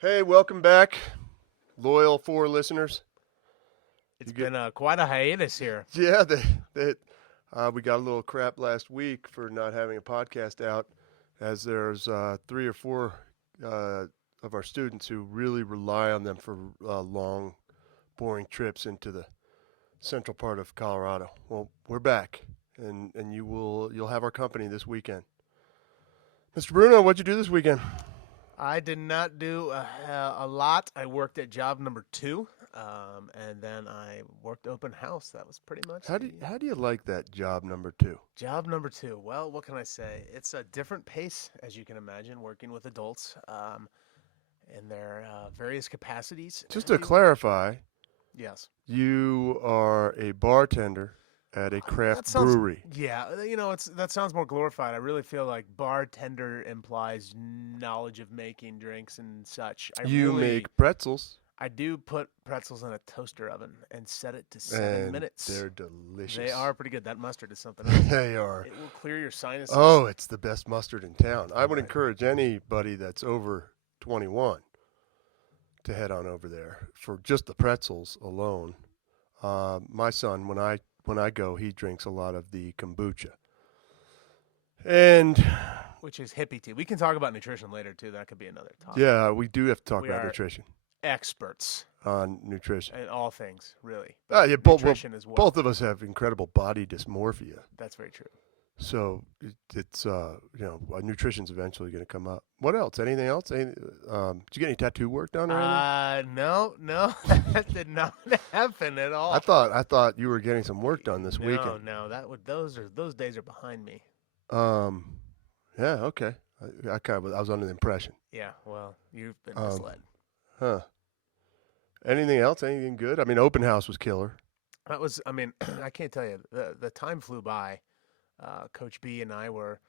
Hey, welcome back, loyal 4 listeners. It's been quite a hiatus here. Yeah, we got a little crap last week for not having a podcast out, as there's 3 or 4 of our students who really rely on them for long, boring trips into the central part of Colorado. Well, we're back, and you'll have our company this weekend. Mr. Bruno, what'd you do this weekend? I did not do a lot. I worked at job number 2, and then I worked open house. That was pretty much How do you like that job number 2? job number 2. Well, what can I say? It's a different pace, as you can imagine, working with adults in their various capacities. Just to clarify, Yes. you are a bartender at a craft brewery. Yeah, that sounds more glorified. I really feel like bartender implies knowledge of making drinks and such. You make pretzels, I do put pretzels in a toaster oven and set it to 7 and minutes. they're delicious. They are pretty good. That mustard is something else. They are. It will clear your sinuses. Oh, it's the best mustard in town. I would Right. encourage anybody that's over 21 to head on over there for just the pretzels alone. My son, when I go, he drinks a lot of the kombucha. And Which is hippie tea. We can talk about nutrition later too. That could be another topic. yeah, we do have to talk We about are nutrition. Experts On nutrition. in all things, really. Yeah, Nutrition as well. both of us have incredible body dysmorphia. That's very true. So it's nutrition's eventually going to come up. What else? Anything else? Did you get any tattoo work done or anything? No, that did not happen at all. I thought you were getting some work done this weekend. No, those days are behind me. Yeah, okay. I was under the impression. Yeah, well, you've been misled. Huh. Anything else? Anything good? I mean, open house was killer. That was, I mean, I can't tell you. The time flew by. Coach B and I were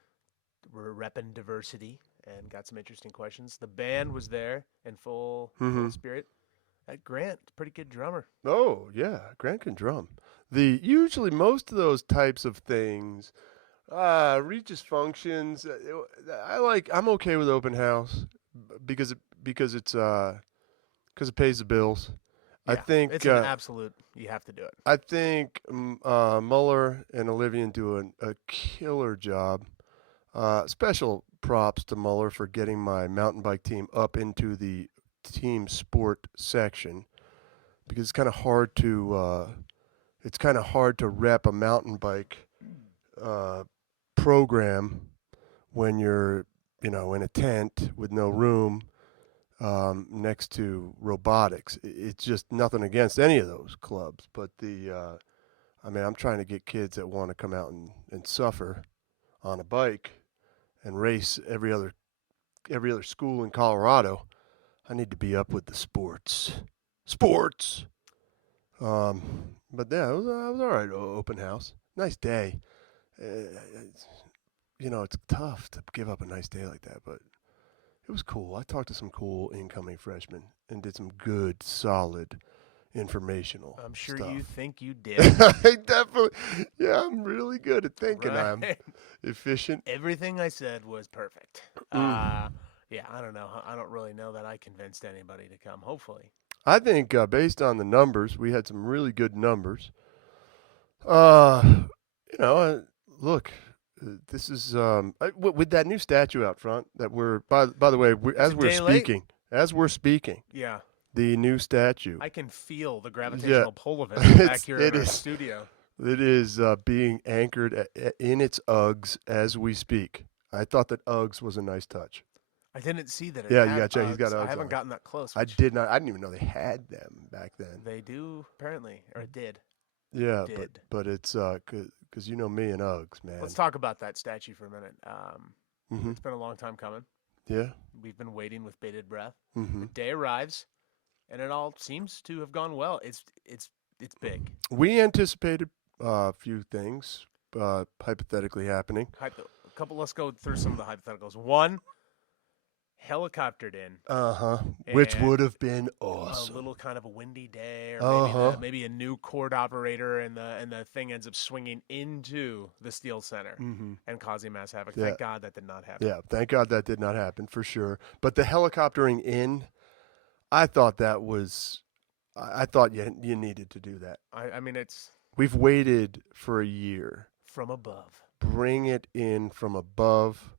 repping diversity and got some interesting questions. The band was there in full spirit. At Grant, pretty good drummer. Oh yeah, Grant can drum. Usually most of those types of things, Regis functions. I'm okay with open house because it pays the bills. Yeah, I think it's an absolute. You have to do it. I think Muller and Olivian do a killer job. Special props to Muller for getting my mountain bike team up into the team sport section, because it's kind of hard to rep a mountain bike program when you're in a tent with no room next to robotics. It's just nothing against any of those clubs, but I'm trying to get kids that want to come out and suffer on a bike and race every other school in Colorado. I need to be up with the sports. But yeah, it was all right. Open house, nice day. It's tough to give up a nice day like that, but it was cool. I talked to some cool incoming freshmen and did some good, solid, informational I'm sure stuff. you think you did. I definitely, I'm really good at thinking I'm Right. efficient. Everything I said was perfect. Yeah, I don't know. I don't really know that I convinced anybody to come. Hopefully. I think based on the numbers, we had some really good numbers. Look, this is with that new statue out front that we're by the way, as we're speaking, Yeah, the new statue. I can feel the gravitational pull of it back here in our studio. It is being anchored in its Uggs as we speak. I thought that Uggs was a nice touch. I didn't see that. It Yeah, had you got to check. He's got Uggs. Uggs I haven't on. gotten that close. I did not. I didn't even know they had them back then. They do apparently, or it did. Yeah, Did. but it's because you know me and Uggs, man. Let's talk about that statue for a minute. Mhm. It's been a long time coming. Yeah. We've been waiting with bated breath. Mm-hmm. The day arrives, and it all seems to have gone well. It's big. We anticipated a few things hypothetically happening. Let's go through some of the hypotheticals. One, helicoptered in. Which And would have been A awesome. little kind of a windy day, or Uh-huh. maybe a new cord operator, and the thing ends up swinging into the steel center Mm-hmm. and causing mass havoc. Yeah. Thank God that did not happen. Yeah, thank God that did not happen for sure. But the helicoptering in, I thought that was. I thought you needed to do that. I mean, it's We've waited for a year. from above. Bring it in from above,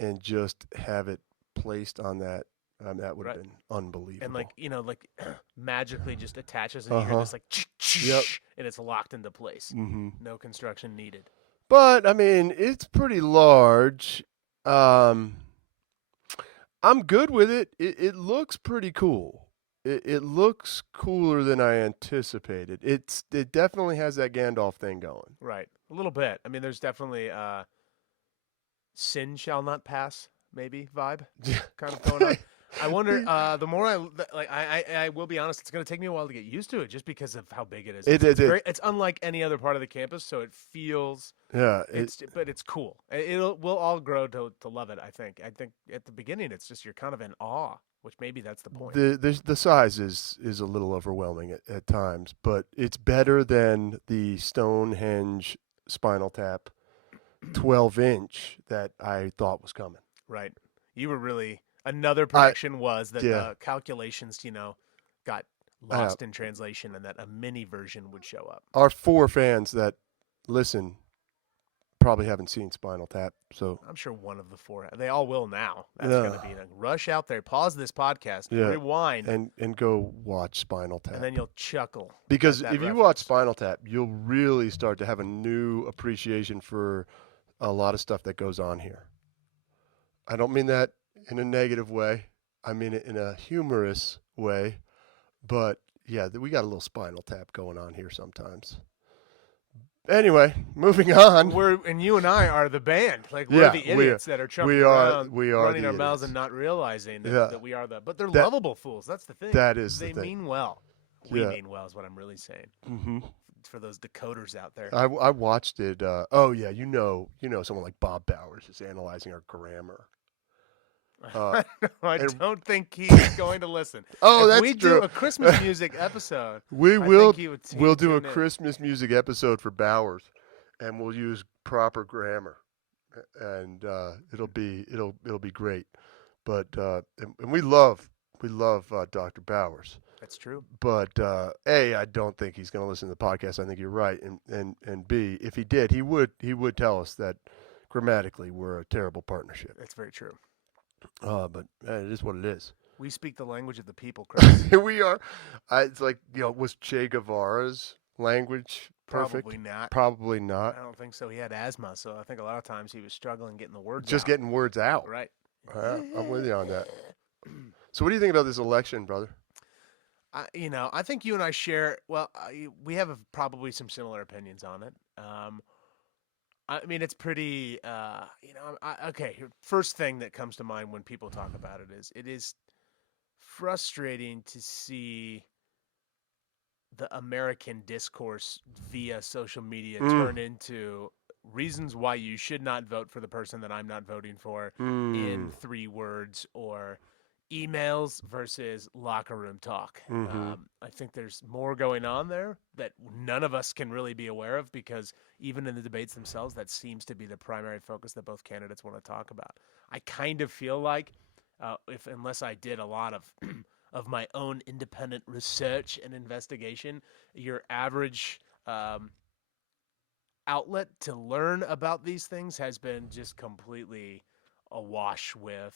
and just have it placed on that. That would have Right. been And unbelievable. like magically just attaches, and Uh you hear huh. this like, Yep. and it's locked into place. Mm-hmm. No construction needed. But I mean, it's pretty large. Um, I'm good with it. It looks pretty cool. It looks cooler than I anticipated. It definitely has that Gandalf thing going. Right. A little bit. I mean, there's definitely sin shall not pass maybe vibe kind of going on. I wonder. The more I will be honest. It's going to take me a while to get used to it, just because of how big it is. It It's it, it very. It's unlike any other part of the campus, so it feels. yeah. But it's cool. We'll all grow to love it. I think. I think at the beginning, it's just you're kind of in awe, which maybe that's the point. The size is a little overwhelming at times, but it's better than the Stonehenge Spinal Tap 12-inch that I thought was coming. Right. You were really another I prediction was that yeah. the calculations, got lost in translation, and that a mini version would show up. Our 4 fans that listen probably haven't seen Spinal Tap, so I'm sure one of the 4. They all will now. That's yeah. going to be a rush out there. Pause this podcast, Yeah. rewind, and go watch Spinal Tap. and then you'll chuckle. Because at that if you reference. watch Spinal Tap, you'll really start to have a new appreciation for a lot of stuff that goes on here. I don't mean that in a negative way. I mean it in a humorous way. But yeah, we got a little Spinal Tap going on here sometimes. Anyway, moving on. And you and I are the band. Like we're Yeah, the idiots that are jumping we are around, the running our idiots. mouths and not realizing that, Yeah. that we are but they're That- lovable fools. That's the thing. that is they the thing. mean well. We Yeah. mean well is what I'm really saying. Mm-hmm. For those decoders out there. I watched it. Oh yeah, you know, someone like Bob Bowers is analyzing our grammar. I and- don't think he's going to listen. Oh, if that's we true. do a Christmas music episode, We I will. think he would We'll do a tune in. Christmas music episode for Bowers, and we'll use proper grammar, and it'll be great. But and we love Dr. Bowers. That's true. But A, I don't think he's going to listen to the podcast. I think you're right, and B, if he did, he would tell us that grammatically we're a terrible partnership. That's very true. But it is what it is. We speak the language of the people, Chris. We are. It's like, was Che Guevara's language perfect? Probably not. Probably not. I don't think so. He had asthma, so I think a lot of times he was struggling getting the words Just out. getting words out. Right. I'm with you on that. So what do you think about this election, brother? I think you and I share. Well, we have probably some similar opinions on it. I mean, it's pretty. Okay. First thing that comes to mind when people talk about it is frustrating to see the American discourse via social media turn into reasons why you should not vote for the person that I'm not voting for in 3 words, or emails versus locker room talk. I think there's more going on there that none of us can really be aware of, because even in the debates themselves, that seems to be the primary focus that both candidates want to talk about. I kind of feel like, unless I did a lot of of my own independent research and investigation, your average outlet to learn about these things has been just completely awash with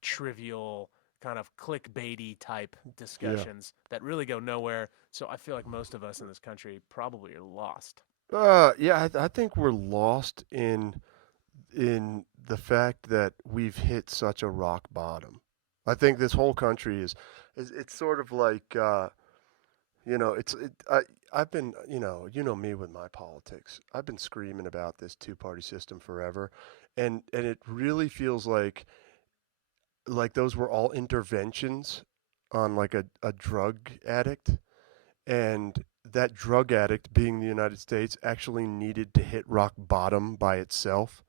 trivial, kind of clickbaity type discussions that really go nowhere. So I feel like most of us in this country probably are lost. Yeah, I think we're lost in the fact that we've hit such a rock bottom. I think this whole country is it's sort of like I've been me with my politics. I've been screaming about this 2-party system forever, and it really feels like those were all interventions on like a drug addict, and that drug addict, being the United States, actually needed to hit rock bottom by itself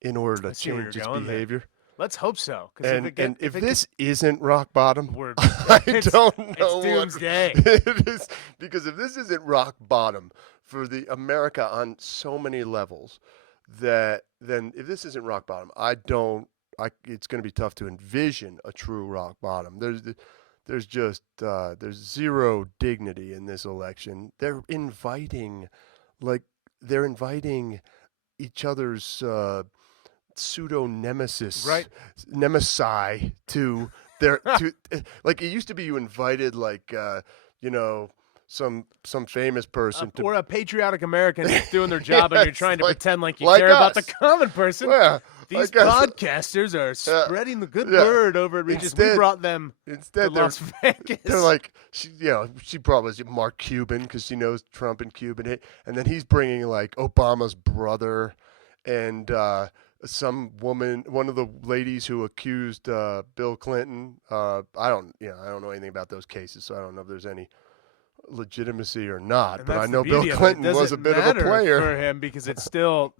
in order to change its behavior. Let's hope so. And if this isn't rock bottom, I don't know it's doomsday. it is. Because if this isn't rock bottom for the America on so many levels, then if this isn't rock bottom, it's going to be tough to envision a true rock bottom. there's just there's zero dignity in this election. Like they're inviting each other's pseudo Right. nemesi to their to like it used to be you invited like you know some famous person to Or a patriotic American who's doing their job, and you're yes, trying to pretend like you like care about the us. common person. Yeah, These like us. podcasters are spreading the good Yeah. word over at Regis. We brought them to Instead Las Vegas. they're like she probably was Mark Cuban because she knows Trump and Cuban, and then he's bringing like Obama's brother and some woman, one of the ladies who accused Bill Clinton. I don't know anything about those cases, so I don't know if there's any legitimacy or not. And But I that's the know Bill beauty of it. It Clinton was a doesn't bit of a matter player. for him because that's still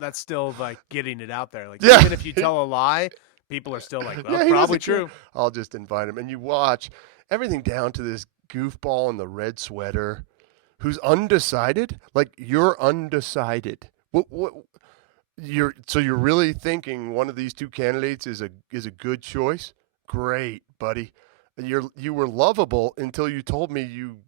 like getting it out there. Like Yeah. even if you tell a lie, people are still like, well, Yeah, he probably doesn't care. true. I'll just invite him, and you watch everything down to this goofball in the red sweater, who's undecided. Like you're undecided. What you're really thinking one of these two candidates is a good choice? Great, buddy. You were lovable until you told me you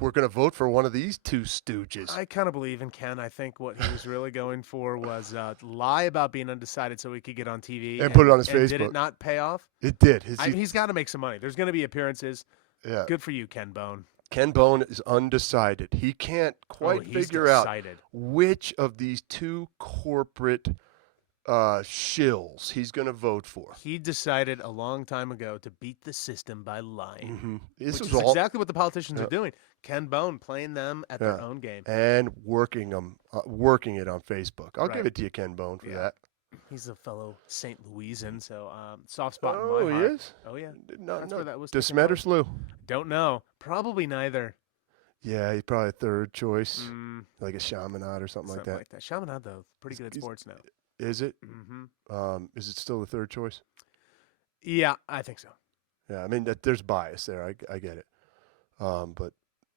were going to vote for one of these two stooges. I kind of believe in Ken. I think what he was really going for was lie about being undecided so he could get on TV And put it on his Did Facebook. it not pay off? It did. He's got to make some money. There's going to be appearances. Yeah. Good for you, Ken Bone. Ken Bone is undecided. He can't quite figure out which of these two corporate shills he's going to vote for. He decided a long time ago to beat the system by lying. Mm-hmm. Which is exactly what the politicians are doing. Ken Bone playing them at their own game. And working it on Facebook. I'll give it to you, Ken Bone, for that. He's a fellow St. Louisan, so soft spot in my Oh, heart. he is? Oh, yeah. That's where that was. DeSmet or Slew? Don't know. Probably neither. Yeah, he's probably a third choice, like a Chaminade or something like that. Chaminade, though, pretty good at sports now. Is it? Mm-hmm. Is it still the third choice? Yeah, I think so. Yeah, I mean, there's bias there. I get it. But,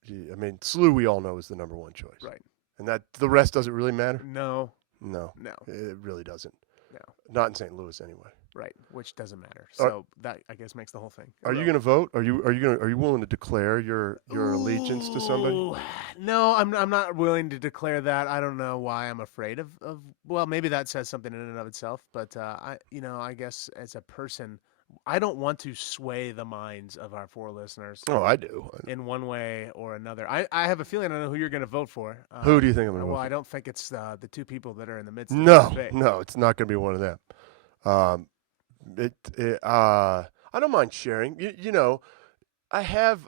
I mean, Slew we all know is the number one choice. Right. And that the rest doesn't really matter? No. No. No. It really doesn't. No. Not in St. Louis anyway. Right, which doesn't matter. So that I guess makes the whole thing. Are you going to vote? Are you willing to declare your allegiance to somebody? No, I'm not willing to declare that. I don't know why I'm afraid of well, maybe that says something in and of itself, but I guess as a person, I don't want to sway the minds of our four listeners. Oh, I do. In one way or another. I have a feeling I know who you're going to vote for. Who do you think I'm going to vote for? Well, I don't think it's the two people that are in the midst of No, the debate. no, it's not going to be one of them. I don't mind sharing. I'm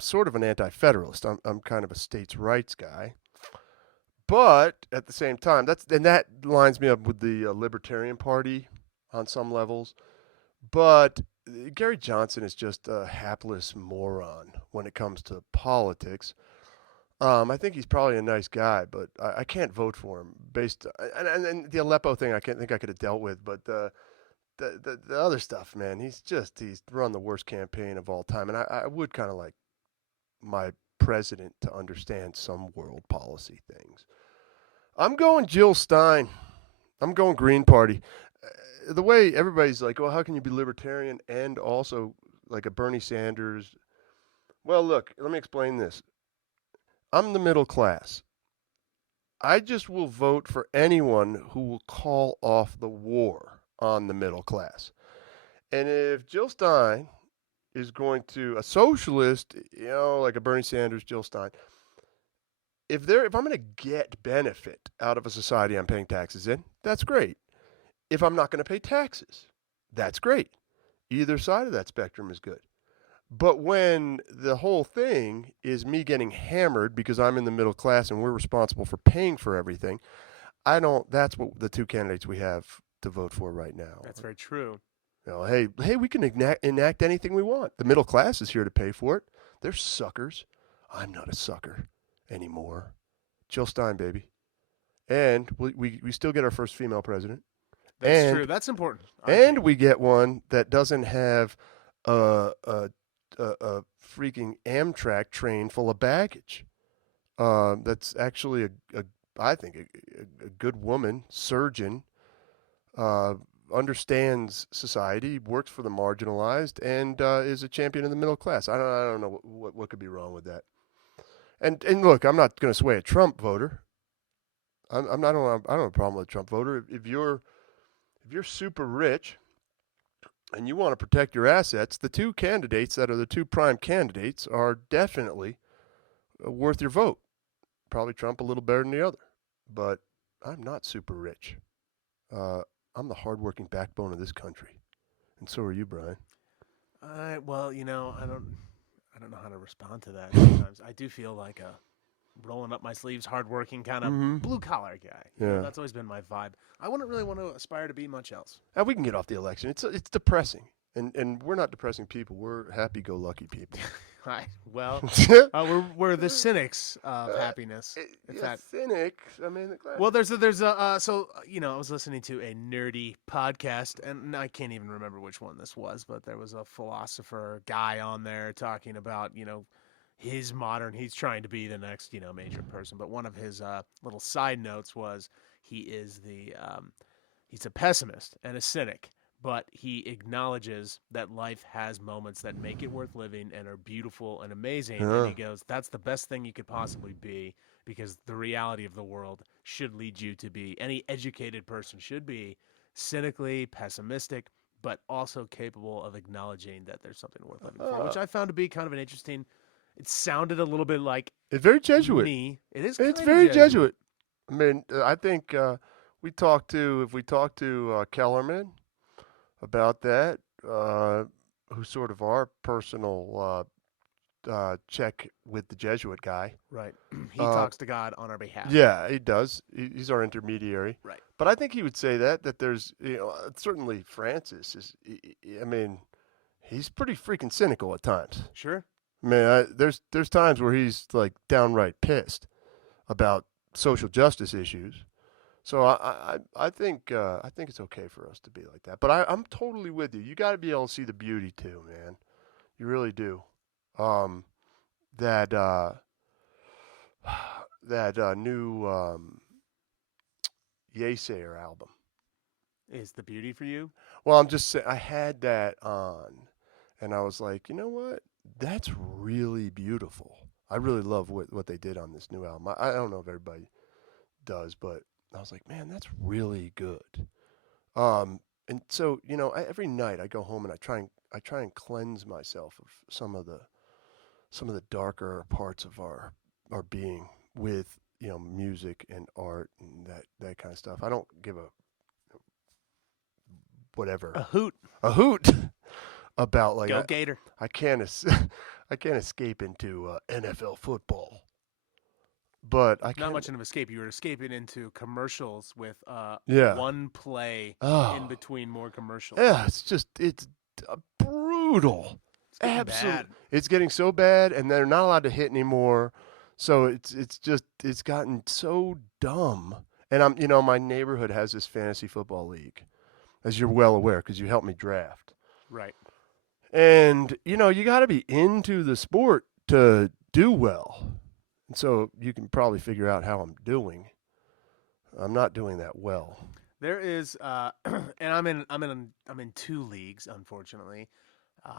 sort of an anti-federalist. I'm kind of a states' rights guy. But at the same time, that lines me up with the Libertarian Party on some levels. But Gary Johnson is just a hapless moron when it comes to politics. I think he's probably a nice guy, but I can't vote for him and the Aleppo thing I can't think I could have dealt with, but the other stuff, man, he's run the worst campaign of all time, and I would kind of like my president to understand some world policy things. I'm going Jill Stein. I'm going Green Party. The way everybody's like, well, how can you be libertarian and also like a Bernie Sanders? Well, look, let me explain this. I'm the middle class. I just will vote for anyone who will call off the war on the middle class. And if Jill Stein is going to, a socialist, like a Bernie Sanders, Jill Stein, if I'm going to get benefit out of a society I'm paying taxes in, that's great. If I'm not going to pay taxes, that's great. Either side of that spectrum is good. But when the whole thing is me getting hammered because I'm in the middle class and we're responsible for paying for everything, that's what the two candidates we have to vote for right now. That's very true. Hey, we can enact anything we want. The middle class is here to pay for it. They're suckers. I'm not a sucker anymore. Jill Stein, baby. And we still get our first female president. That's true. That's important. And we get one that doesn't have a freaking Amtrak train full of baggage. That's actually I think a good woman, surgeon, understands society, works for the marginalized, and is a champion of the middle class. I don't know what could be wrong with that. And look, I'm not going to sway a Trump voter. I'm not. I don't have a problem with a Trump voter. If you're super rich and you want to protect your assets, the two candidates that are the two prime candidates are definitely worth your vote. Probably Trump a little better than the other, but I'm not super rich. I'm the hardworking backbone of this country, and so are you, Brian. Well, I don't know how to respond to that. Sometimes I do feel like a rolling up my sleeves, hardworking kind of Mm-hmm. blue collar guy. Yeah. That's always been my vibe. I wouldn't really want to aspire to be much else. Now we can get off the election. It's depressing, and we're not depressing people. We're happy-go-lucky people. Hi. Well, we're the cynics of happiness. Cynics. I mean, well, there's so I was listening to a nerdy podcast, and I can't even remember which one this was, but there was a philosopher guy on there talking about he's trying to be the next major person, but one of his little side notes was he's a pessimist and a cynic. But he acknowledges that life has moments that make it worth living and are beautiful and amazing. And he goes, that's the best thing you could possibly be, because the reality of the world should lead you to be, any educated person should be, cynically pessimistic, but also capable of acknowledging that there's something worth living for, which I found to be kind of an interesting. It sounded a little bit like it's very Jesuit. Me. It is. It's very Jesuit. I mean, I think if we talk to Kellerman about that, who's sort of our personal check with the Jesuit guy. Right. He talks to God on our behalf. Yeah, he does. He's our intermediary. Right. But I think he would say that there's, certainly Francis is, I mean, he's pretty freaking cynical at times. Sure. I mean, there's times where he's like downright pissed about social justice issues. So I think it's okay for us to be like that. But I'm totally with you. You got to be able to see the beauty too, man. You really do. That new Yesayer album. Is the beauty for you? Well, I'm just saying, I had that on, and I was like, you know what? That's really beautiful. I really love what they did on this new album. I don't know if everybody does, but I was like, man, that's really good. And so every night I go home and I try and cleanse myself of some of the darker parts of our being with music and art and that kind of stuff. I don't give a whatever a hoot about like go Gator. I can't escape into NFL football. But I can't. Not much of an escape. You were escaping into commercials with one play in between more commercials. Yeah, it's brutal. It's absolutely. It's getting so bad, and they're not allowed to hit anymore. So it's gotten so dumb. And my neighborhood has this fantasy football league, as you're well aware, because you helped me draft. Right. And you got to be into the sport to do well. And so you can probably figure out how I'm doing. I'm not doing that well. There is, and I'm in two leagues, unfortunately,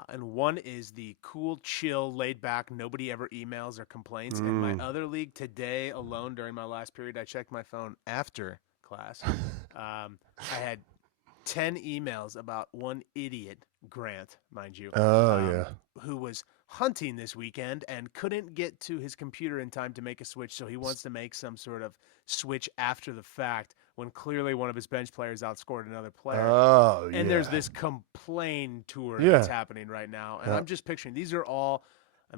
and one is the cool, chill, laid back, nobody ever emails or complains. And my other league today alone, during my last period, I checked my phone after class. I had 10 emails about one idiot, Grant, mind you, who was hunting this weekend and couldn't get to his computer in time to make a switch, so he wants to make some sort of switch after the fact when clearly one of his bench players outscored another player. And there's this complain tour that's happening right now, and I'm just picturing these are all.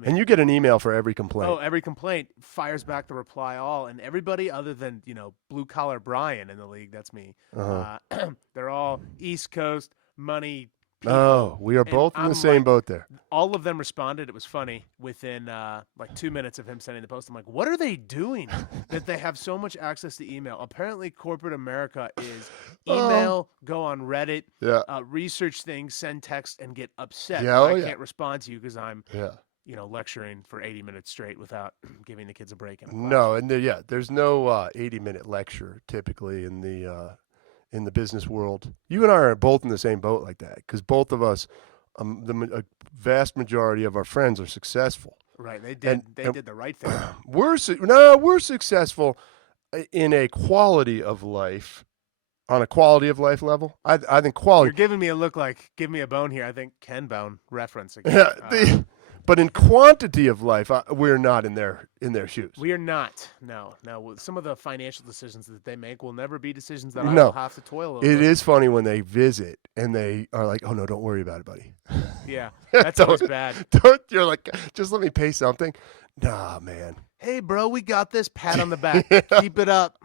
And you get an email for every complaint. Oh, every complaint fires back the reply all, and everybody other than blue collar Brian in the league, that's me. They're all East Coast money people. Oh, we are both in the same boat there. All of them responded. It was funny. Within like 2 minutes of him sending the post, I'm like, what are they doing that they have so much access to email? Apparently, corporate America is email, go on Reddit, research things, send text, and get upset. I can't respond to you because I'm lecturing for 80 minutes straight without giving the kids a break. No, and there's no 80-minute lecture typically in in the business world. You and I are both in the same boat like that because both of us, a vast majority of our friends are successful. Right. They did. And, They and did the right thing. we're successful in a quality of life, on a quality of life level. I think quality. You're giving me a look like give me a bone here. I think Ken Bone reference again. Yeah, but in quantity of life, we're not in their shoes. We are not. No. Some of the financial decisions that they make will never be decisions that I No. will have to toil over. It is funny when they visit and they are like, "Oh no, don't worry about it, buddy." Yeah, that's always bad. You're like, just let me pay something. Nah, man. Hey, bro, we got this. Pat on the back. Keep it up.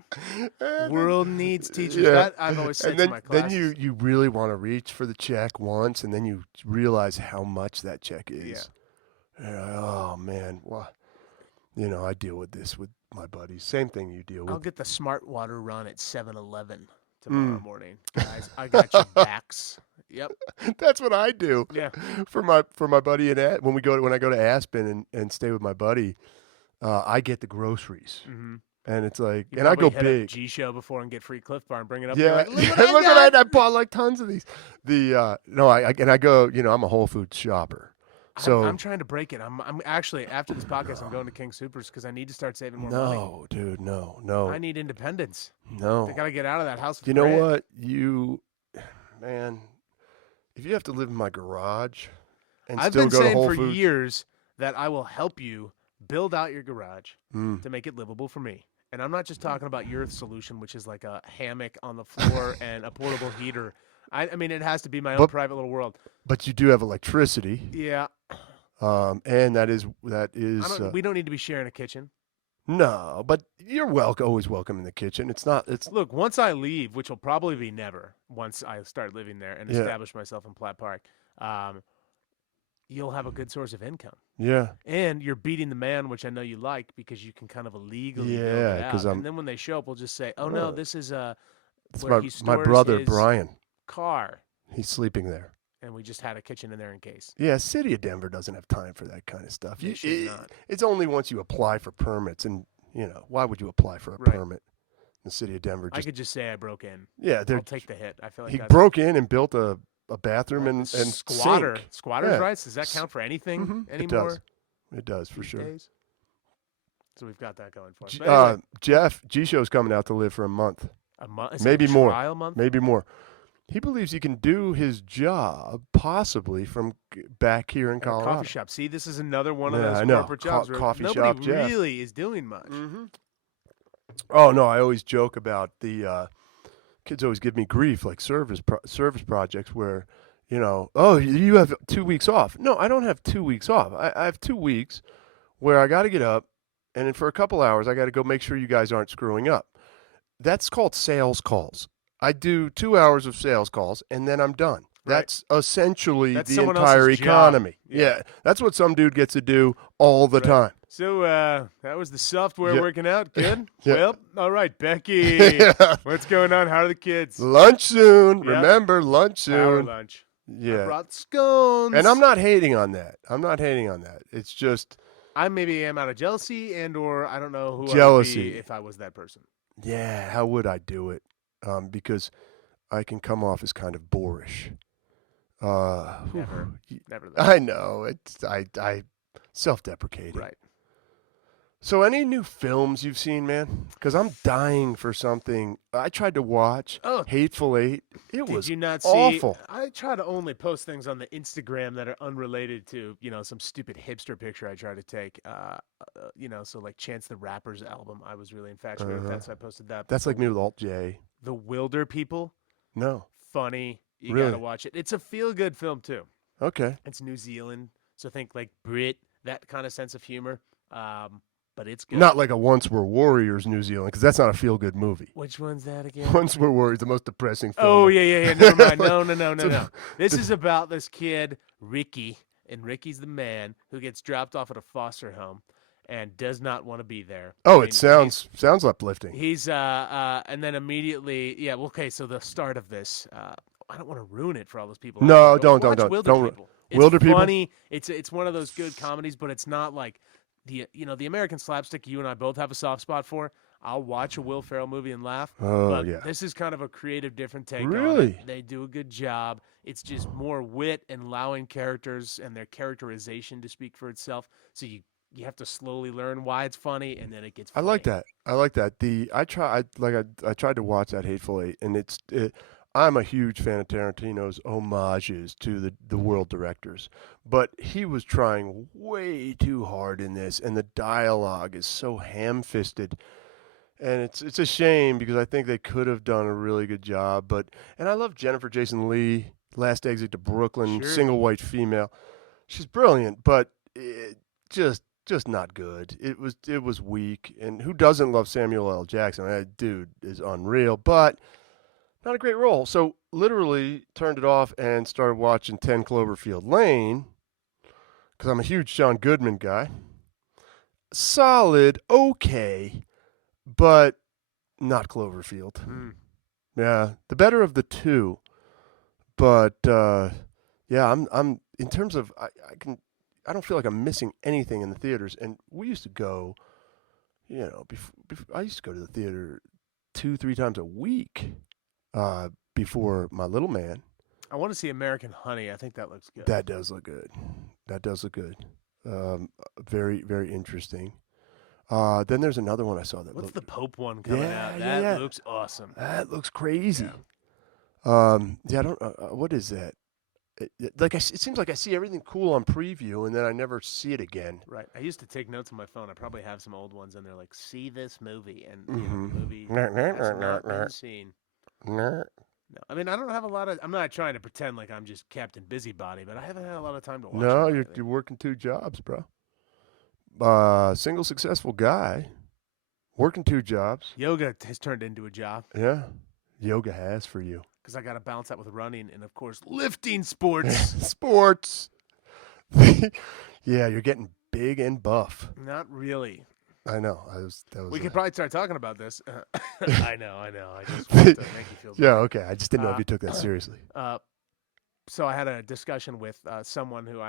World needs teachers. Yeah. That I've always said And then, to my class. then you really want to reach for the check once, and then you realize how much that check is. Yeah. And you're like, oh man, what? I deal with this with my buddies. Same thing you deal with. I'll get the smart water run at 7-Eleven tomorrow morning. Guys, I got your backs. Yep. That's what I do. Yeah. For my buddy when I go to Aspen and stay with my buddy, I get the groceries. Mm-hmm. And it's like, You and I go hit big. Up G-Show before and get free Cliff Bar and bring it up. Yeah, Like, look what look I what got. I bought like tons of these. I go. I'm a Whole Foods shopper. So I'm trying to break it. I'm actually after this podcast, I'm going to King Supers because I need to start saving more money. No, dude, no. I need independence. No. I gotta get out of that house. You know what? Man, if you have to live in my garage and I've still been go to saying Whole for Foods, years that I will help you build out your garage Mm. to make it livable for me. And I'm not just talking about your solution, which is like a hammock on the floor and a portable heater. I mean, it has to be my own private little world. But you do have electricity. Yeah. And that is. We don't need to be sharing a kitchen. No, but you're always welcome in the kitchen. Look, once I leave, which will probably be never, once I start living there and establish myself in Platt Park, you'll have a good source of income. Yeah. And you're beating the man, which I know you like because you can kind of illegally build it out. And then when they show up, we'll just say, "Oh no, this is where he stores my brother his Brian. car." He's sleeping there. And we just had a kitchen in there in case. Yeah, City of Denver doesn't have time for that kind of stuff. Not. It's only once you apply for permits, and why would you apply for a permit? The City of Denver. I could just say I broke in. Yeah, I'll take the hit. I feel like he broke in and built a bathroom and squatter. sink. Squatters' rights. Does that count for anything anymore? It does for sure. Days? So we've got that going for us. Anyway, Jeff G-Show's coming out to live for a month. A month, maybe more. Trial month? Maybe more. He believes he can do his job possibly from back here in Colorado. Coffee shop. See, this is another one of those I know. corporate jobs where Coffee nobody shop Jeff. really is doing much. Mm-hmm. Oh no, I always joke about the kids always give me grief, like service projects where, oh, you have 2 weeks off. No, I don't have 2 weeks off. I have 2 weeks where I got to get up, and then for a couple hours I got to go make sure you guys aren't screwing up. That's called sales calls. I do 2 hours of sales calls, and then I'm done. Right. That's essentially That's the entire economy. Yeah. That's what some dude gets to do all the time. So that was the software working out. Good? Yeah. Well, all right, Becky. Yeah. What's going on? How are the kids? Lunch soon. Yeah. Remember, lunch Power soon. lunch. Yeah. I brought scones. And I'm not hating on that. It's just I maybe am out of jealousy or I don't know who I would jealousy. be if I was that person. Yeah, how would I do it? Because I can come off as kind of boorish. Never that. I know. I self-deprecating. Right. So any new films you've seen, man? Because I'm dying for something. I tried to watch Hateful Eight. It was Did you not awful. See? I try to only post things on the Instagram that are unrelated to, some stupid hipster picture I try to take. So like Chance the Rapper's album, I was really infatuated with that, so I posted that. That's like me with Alt J. The Wilder People. No. Funny. You Really? gotta watch it. It's a feel-good film too. Okay. It's New Zealand, so think like Brit, that kind of sense of humor. But it's good. Not like a Once Were Warriors New Zealand, because that's not a feel-good movie. Which one's that again? Once Were Warriors, the most depressing film. Oh, yeah. Never mind. No. This is about this kid, Ricky, and Ricky's the man who gets dropped off at a foster home and does not want to be there. Oh, it sounds uplifting. He's and then immediately, okay, so the start of this, I don't want to ruin it for all those people. No, Watch don't. Wilder People. It's Wilder People? funny. It's one of those good comedies, but it's not like the American slapstick you and I both have a soft spot for. I'll watch a Will Ferrell movie and laugh, Oh but yeah. this is kind of a creative, different take on it. Really? They do a good job. It's just more wit and allowing characters and their characterization to speak for itself. So you have to slowly learn why it's funny, and then it gets I like funny. that. I like that. I tried to watch that Hateful Eight, and I'm a huge fan of Tarantino's homages to the world directors, but he was trying way too hard in this, and the dialogue is so ham-fisted, and it's a shame because I think they could have done a really good job. And I love Jennifer Jason Leigh, Last Exit to Brooklyn, Sure. single white female. She's brilliant, but it just not good. It was weak. And who doesn't love Samuel L. Jackson? That dude is unreal, but not a great role. So literally turned it off and started watching 10 Cloverfield Lane because I'm a huge John Goodman guy. Solid, okay, but not Cloverfield. Mm. Yeah, the better of the two. But yeah, I'm in terms of I don't feel like I'm missing anything in the theaters. And we used to go, I used to go to the theater 2-3 times a week before my little man. I want to see American Honey. I think that looks good. That does look good. That does look good. Very, very interesting. Then there's another one I saw that What's the Pope one coming Yeah, out? yeah, That yeah. looks awesome. That looks crazy. Yeah, I don't. What is that? It seems like I see everything cool on preview, and then I never see it again. Right. I used to take notes on my phone. I probably have some old ones in there, like "See this movie," and Mhm. the movie Nah, nah, has nah, not nah, been seen. nah. No, I mean I don't have a lot of. I'm not trying to pretend like I'm just Captain Busybody, but I haven't had a lot of time to watch. No, it you're lately. you're working 2 jobs, bro. Single successful guy, working 2 jobs. Yoga has turned into a job Yeah, yoga has for you. because I got to balance that with running and of course lifting sports. Sports. Yeah, you're getting big and buff. Not really. I know. That was. We could probably start talking about this. I know. I just want to make you feel Yeah. better. Okay. I just didn't know if you took that seriously. So I had a discussion with someone who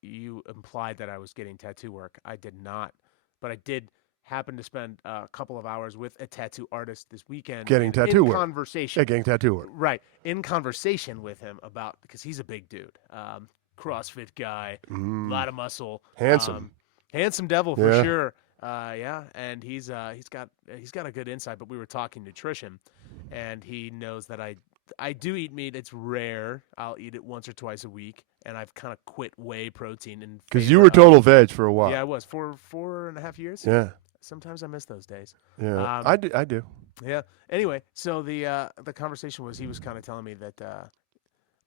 you implied that I was getting tattoo work. I did not, but I did happen to spend a couple of hours with a tattoo artist this weekend. Getting tattoo in work. conversation. Yeah, getting tattoo work. Right, in conversation with him about because he's a big dude, CrossFit guy, a lot of muscle, Handsome. handsome devil for Yeah. sure. Yeah, and he's got a good insight. But we were talking nutrition, and he knows that I do eat meat. It's rare. I'll eat it once or twice a week, and I've kind of quit whey protein and Because you were total veg for a while. Yeah, I was for 4.5 years. Yeah. Sometimes I miss those days. Yeah. I do. Yeah. Anyway, so the conversation was he was kind of telling me that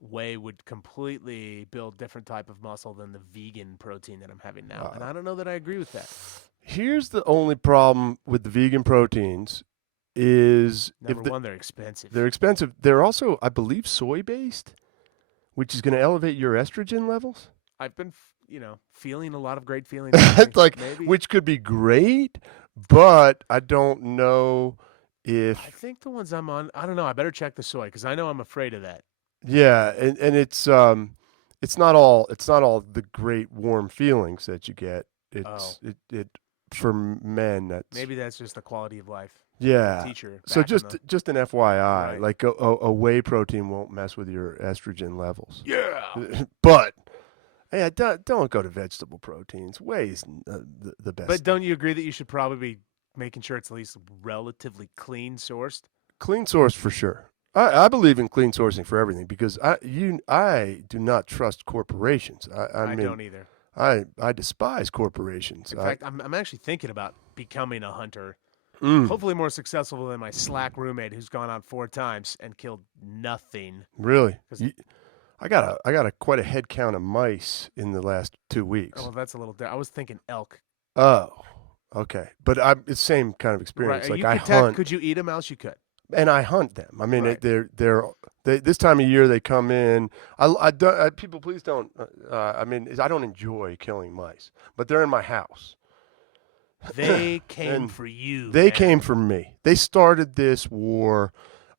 whey would completely build different type of muscle than the vegan protein that I'm having now, and I don't know that I agree with that. Here's the only problem with the vegan proteins is Number one, they're expensive. They're expensive. They're also, I believe, soy based, which is going to elevate your estrogen levels. I've been, feeling a lot of great feelings. Like, maybe. which could be great, but I don't know if. I think the ones I'm on, I don't know. I better check the soy because I know I'm afraid of that. Yeah, and it's not all the great warm feelings that you get. It's it for men. Maybe that's just the quality of life. Yeah. Teacher. So just an FYI, Right. like a whey protein won't mess with your estrogen levels. Yeah. But hey, don't go to vegetable proteins. Whey's the best. But don't you agree that you should probably be making sure it's at least relatively clean sourced? Clean source for sure. I believe in clean sourcing for everything because I do not trust corporations. I mean, don't either. I despise corporations. In fact, I'm actually thinking about becoming a hunter. Mm. Hopefully more successful than my slack roommate who's gone out 4 times and killed nothing. Really? I got quite a head count of mice in the last 2 weeks. Oh, well, that's a little I was thinking elk. Oh, okay. But it's the same kind of experience. Right. Like I hunt. Could you eat a mouse? You could. And I hunt them. I mean, Right. they this time of year they come in. People, please don't. I mean, I don't enjoy killing mice, but they're in my house. They came And for you. They man. came for me. They started this war.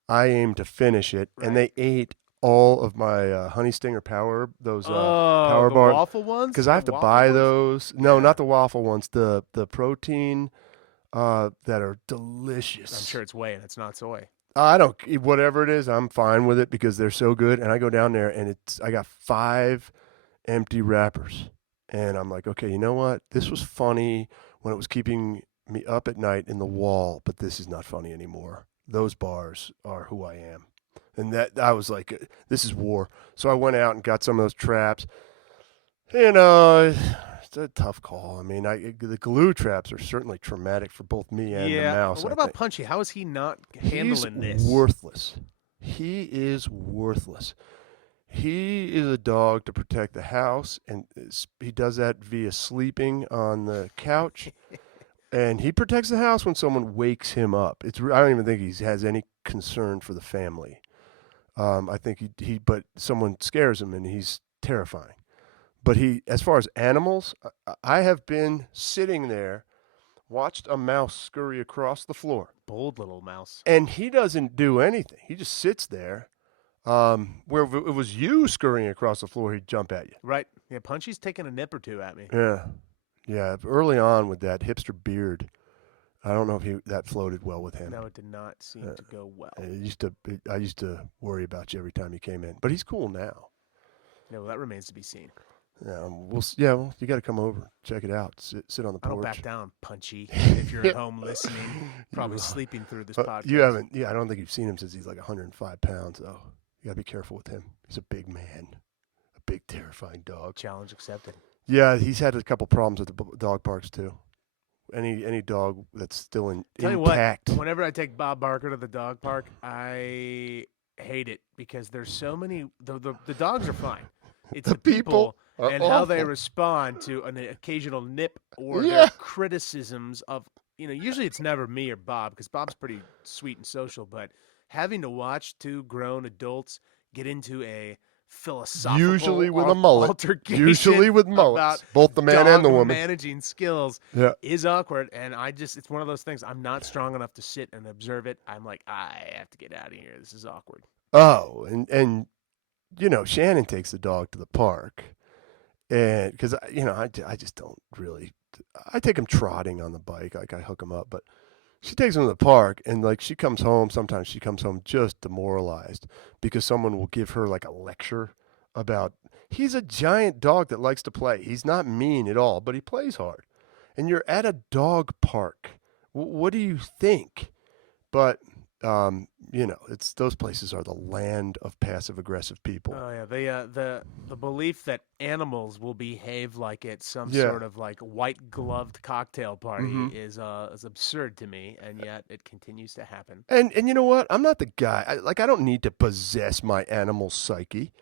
I aim to finish it, and they ate all of my honey stinger power. Those power the bars. waffle ones. Because I have to buy those. No, not the waffle ones. The protein. that are delicious. I'm sure it's whey and it's not soy. I don't whatever it is, I'm fine with it because they're so good. And I go down there and I got 5 empty wrappers, and I'm like, okay, you know what? This was funny when it was keeping me up at night in the wall, but this is not funny anymore. Those bars are who I am, and that I was like, this is war. So I went out and got some of those traps. You know, it's a tough call. I mean, the glue traps are certainly traumatic for both me and the mouse. What about Punchy? How is he not handling He's this? worthless. He is worthless. He is a dog to protect the house, and he does that via sleeping on the couch. And he protects the house when someone wakes him up. I don't even think he has any concern for the family. I think but someone scares him, and he's terrifying. But as far as animals, I have been sitting there, watched a mouse scurry across the floor. Bold little mouse. And he doesn't do anything. He just sits there. Where if it was you scurrying across the floor, he'd jump at you. Right. Yeah, Punchy's taking a nip or two at me. Yeah. Yeah. Early on with that hipster beard, I don't know if that floated well with him. No, it did not seem to go well. I used to worry about you every time you came in. But he's cool now. No, well, that remains to be seen. Yeah, you got to come over, check it out, sit on the porch. I don't back down, Punchy. If you're at home listening, probably sleeping through this podcast. You haven't. Yeah, I don't think you've seen him since he's like 105 pounds, though. You got to be careful with him. He's a big man, a big, terrifying dog. Challenge accepted. Yeah, he's had a couple problems with the dog parks too. Any dog that's still intact. What, whenever I take Bob Barker to the dog park, I hate it because there's so many. The dogs are fine. It's the people and how they respond to an occasional nip or their criticisms of, usually it's never me or Bob because Bob's pretty sweet and social, but having to watch 2 grown adults get into a philosophical usually with a mullet, altercation with mullets, both the man and the woman, managing skills is awkward, and it's one of those things. I'm not strong enough to sit and observe it. I'm like, I have to get out of here. This is awkward. Oh, and Shannon takes the dog to the park, and because I just don't really. I take him trotting on the bike, like I hook him up, but she takes him to the park, and like she comes home. Sometimes she comes home just demoralized because someone will give her like a lecture about. He's a giant dog that likes to play. He's not mean at all, but he plays hard. And you're at a dog park. What do you think? But it's those places are the land of passive aggressive people. Oh yeah, the belief that animals will behave like it's some sort of like white gloved cocktail party is absurd to me, and yet it continues to happen. And you know what? I'm not the guy. I don't need to possess my animal psyche.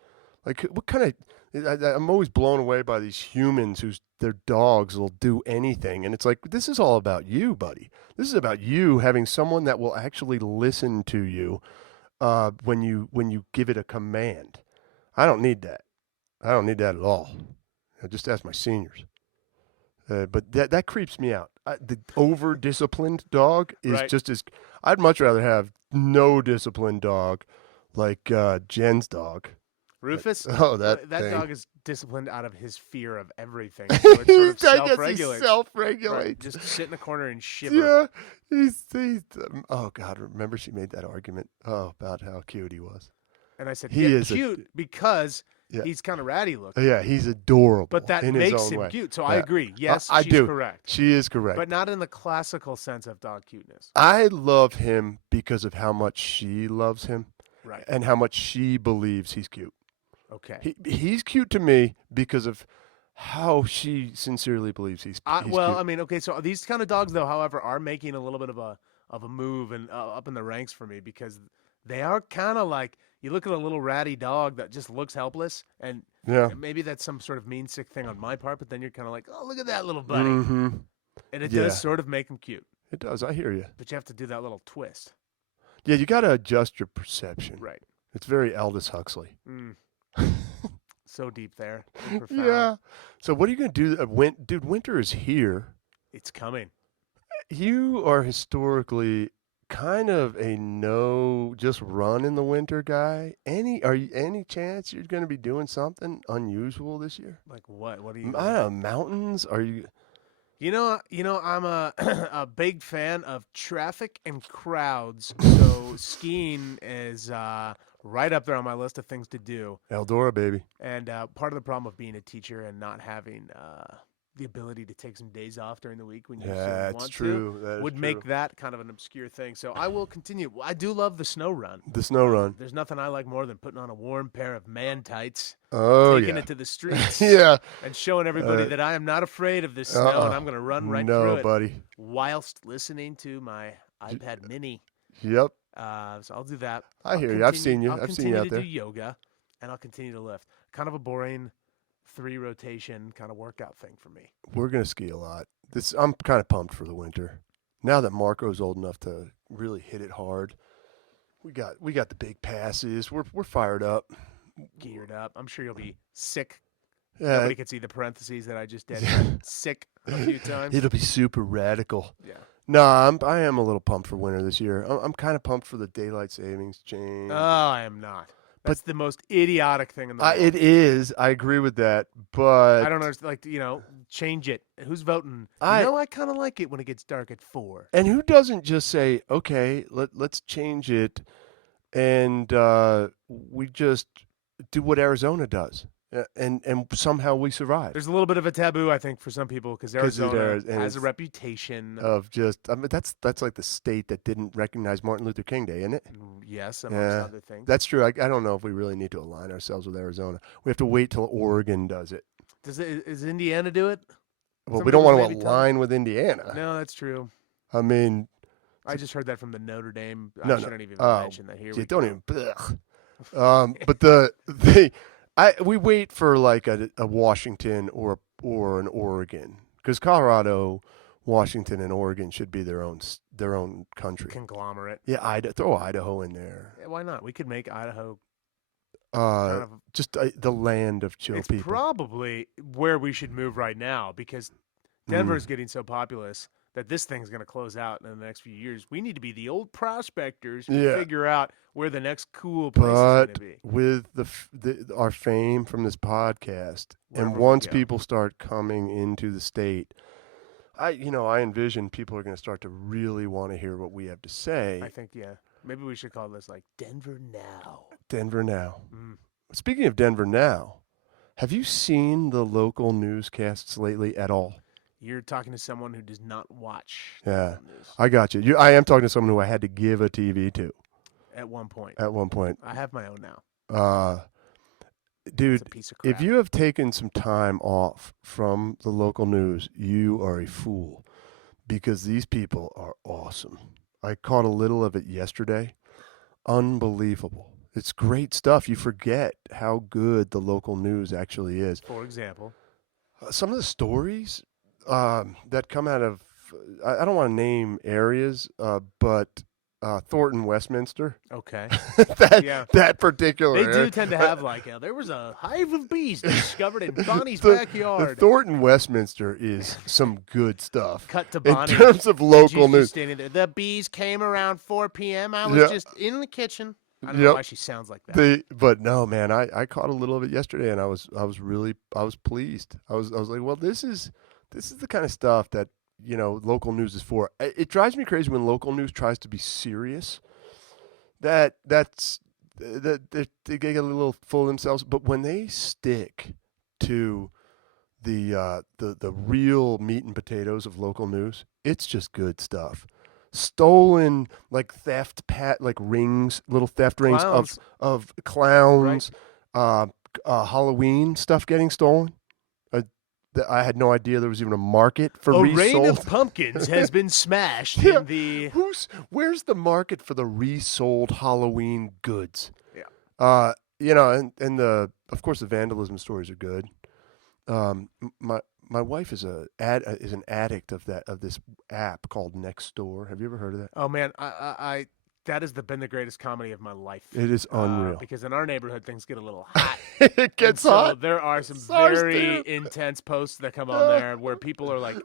Like what kind of? I'm always blown away by these humans their dogs will do anything, and it's like this is all about you, buddy. This is about you having someone that will actually listen to you when you give it a command. I don't need that. I don't need that at all. I just ask my seniors. But that creeps me out. The over-disciplined dog is just as. I'd much rather have no disciplined dog, like Jen's dog. Rufus? That dog is disciplined out of his fear of everything. So it sort of self-regulates. He self-regulates. Right. Just sit in the corner and shiver. Yeah, he's oh God, remember she made that argument about how cute he was. And I said, he's cute because he's kind of ratty looking. Yeah, he's adorable. But that makes him cute. So I agree. Yes, she's correct. She is correct. But not in the classical sense of dog cuteness. I love him because of how much she loves him. Right. And how much she believes he's cute. Okay. He's cute to me because of how she sincerely believes he's cute. I mean, okay, so these kind of dogs, though, however, are making a little bit of a move and up in the ranks for me because they are kind of like you look at a little ratty dog that just looks helpless, and maybe that's some sort of mean, sick thing on my part, but then you're kind of like, oh, look at that little buddy. Mm-hmm. And it does sort of make him cute. It does. I hear you. But you have to do that little twist. Yeah, you got to adjust your perception. Right. It's very Aldous Huxley. So deep there. Yeah. So what are you going to do? Dude, winter is here. It's coming. You are historically kind of a just run in the winter guy. Any chance you're going to be doing something unusual this year? Like what? What are you? I don't know. Mountains? Are you? I'm a a big fan of traffic and crowds. So skiing is right up there on my list of things to do. Eldora, baby. And part of the problem of being a teacher and not having the ability to take some days off during the week when you Yeah, so that's want to true. That is would true. make that kind of an obscure thing. So I will continue. I do love the snow run. The snow run. There's nothing I like more than putting on a warm pair of man tights, Oh, taking yeah. it to the streets, Yeah. and showing everybody Uh, that I am not afraid of this snow and I'm going to run right No, through it buddy. whilst listening to my iPad Mini. Yep. So I'll do that. I hear you. I've seen you. I'll I've seen you continue out to there. do yoga, and I'll continue to lift. Kind of a boring 3 rotation kind of workout thing for me. We're gonna ski a lot. I'm kind of pumped for the winter. Now that Marco's old enough to really hit it hard, we got the big passes. We're fired up. Geared up. I'm sure you'll be sick. Yeah, Nobody can see the parentheses that I just did. Sick a few times. it'll be super radical. Yeah. No, I am a little pumped for winter this year. I'm kind of pumped for the daylight savings change. Oh, I am not. That's the most idiotic thing in the world. It is. I agree with that, but I don't understand. Like, change it. Who's voting? I kind of like it when it gets dark at 4. And who doesn't just say, okay, let's change it, and we just do what Arizona does, and somehow we survive. There's a little bit of a taboo, I think, for some people because 'Cause Arizona and has a reputation. of just, I mean, that's like the state that didn't recognize Martin Luther King Day, isn't it? Yes, amongst Yeah, other things. that's true. I don't know if we really need to align ourselves with Arizona. We have to wait till Oregon does it. Does Indiana do it? Well, Some we don't people's want to maybe align with Indiana. No, that's true. I mean, I just heard that from the Notre Dame. No, I no. shouldn't even Oh, mention that here. yeah, We don't go. even. But we wait for like a Washington or an Oregon, because Colorado, Washington, and Oregon should be their own country. Conglomerate. Yeah, throw Idaho in there. Yeah, why not? We could make Idaho Uh, just the land of chill it's people. probably where we should move right now because Denver is getting so populous that this thing's going to close out in the next few years. We need to be the old prospectors who Yeah. figure out where the next cool place is But going to be. with our fame from this podcast, Wherever and we once go. people start coming into the state, I envision people are going to start to really want to hear what we have to say. I think, yeah. Maybe we should call this like Denver Now. Denver Now. Mm. Speaking of Denver Now, have you seen the local newscasts lately at all? You're talking to someone who does not watch Yeah, the news I got you. I am talking to someone who I had to give a TV to at one point. at one point. I have my own now. It's Dude, a piece of crap. if you have taken some time off from the local news, you are a fool, because these people are awesome. I caught a little of it yesterday. Unbelievable. It's great stuff. You forget how good the local news actually is. For example, Some of the stories that come out of, I don't want to name areas, but Thornton, Westminster. okay. that that particular They do area. tend to have like, there was a hive of bees discovered in Bonnie's The backyard. Thornton, Westminster is some good stuff. Cut to In Bonnie. terms of and local she's just news. standing there. The bees came around 4 p.m. I was Yeah. just in the kitchen. I don't know Yep. why she sounds like that. But no, man, I caught a little of it yesterday, and I was pleased. I was like, well, this is the kind of stuff that local news is for. It drives me crazy when local news tries to be serious. That they get a little full of themselves. But when they stick to the real meat and potatoes of local news, it's just good stuff. Stolen, like like rings, little theft rings Clowns. of clowns, Halloween stuff getting stolen. I had no idea there was even a market for A resold. rain of pumpkins has been smashed Yeah. in the. Where's the market for the resold Halloween goods? Yeah. And of course the vandalism stories are good. My wife is an addict of this app called Nextdoor. Have you ever heard of that? Oh man, I that has been the greatest comedy of my life. It is unreal. Because in our neighborhood things get a little hot. It gets So hot. there are some It's ours very too. intense posts that come on there where people are like,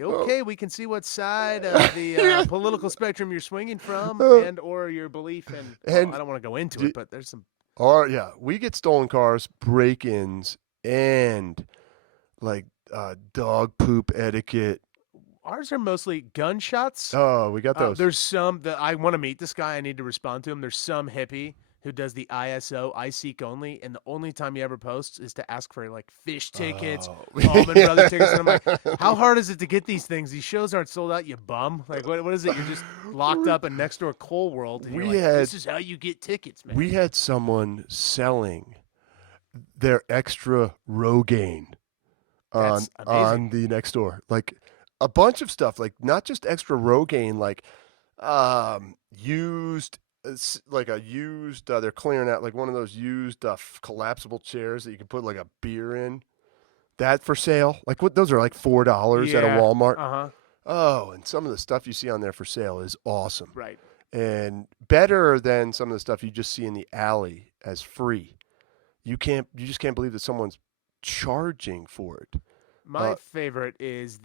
okay, we can see what side of the political spectrum you're swinging from and or your belief in. And I don't want to go into it, but there's some. Or yeah, we get stolen cars, break-ins, and like dog poop etiquette. Ours are mostly gunshots. Oh, we got those. There's some that I want to meet this guy. I need to respond to him. There's some hippie who does the ISO, I seek only, and the only time he ever posts is to ask for like fish tickets, Oh. Allman Brother tickets. And I'm like, how hard is it to get these things? These shows aren't sold out, you bum. Like, what is it? You're just locked up in next door Coal World. And this is how you get tickets, man. We had someone selling their extra Rogaine on the next door. Like a bunch of stuff, like not just extra Rogaine, like used like a used they're clearing out like one of those used collapsible chairs that you can put like a beer in. That for sale? Like what those are like $4 at a Walmart. Uh-huh. Oh, and some of the stuff you see on there for sale is awesome. Right. And better than some of the stuff you just see in the alley as free. You just can't believe that someone's charging for it. My favorite is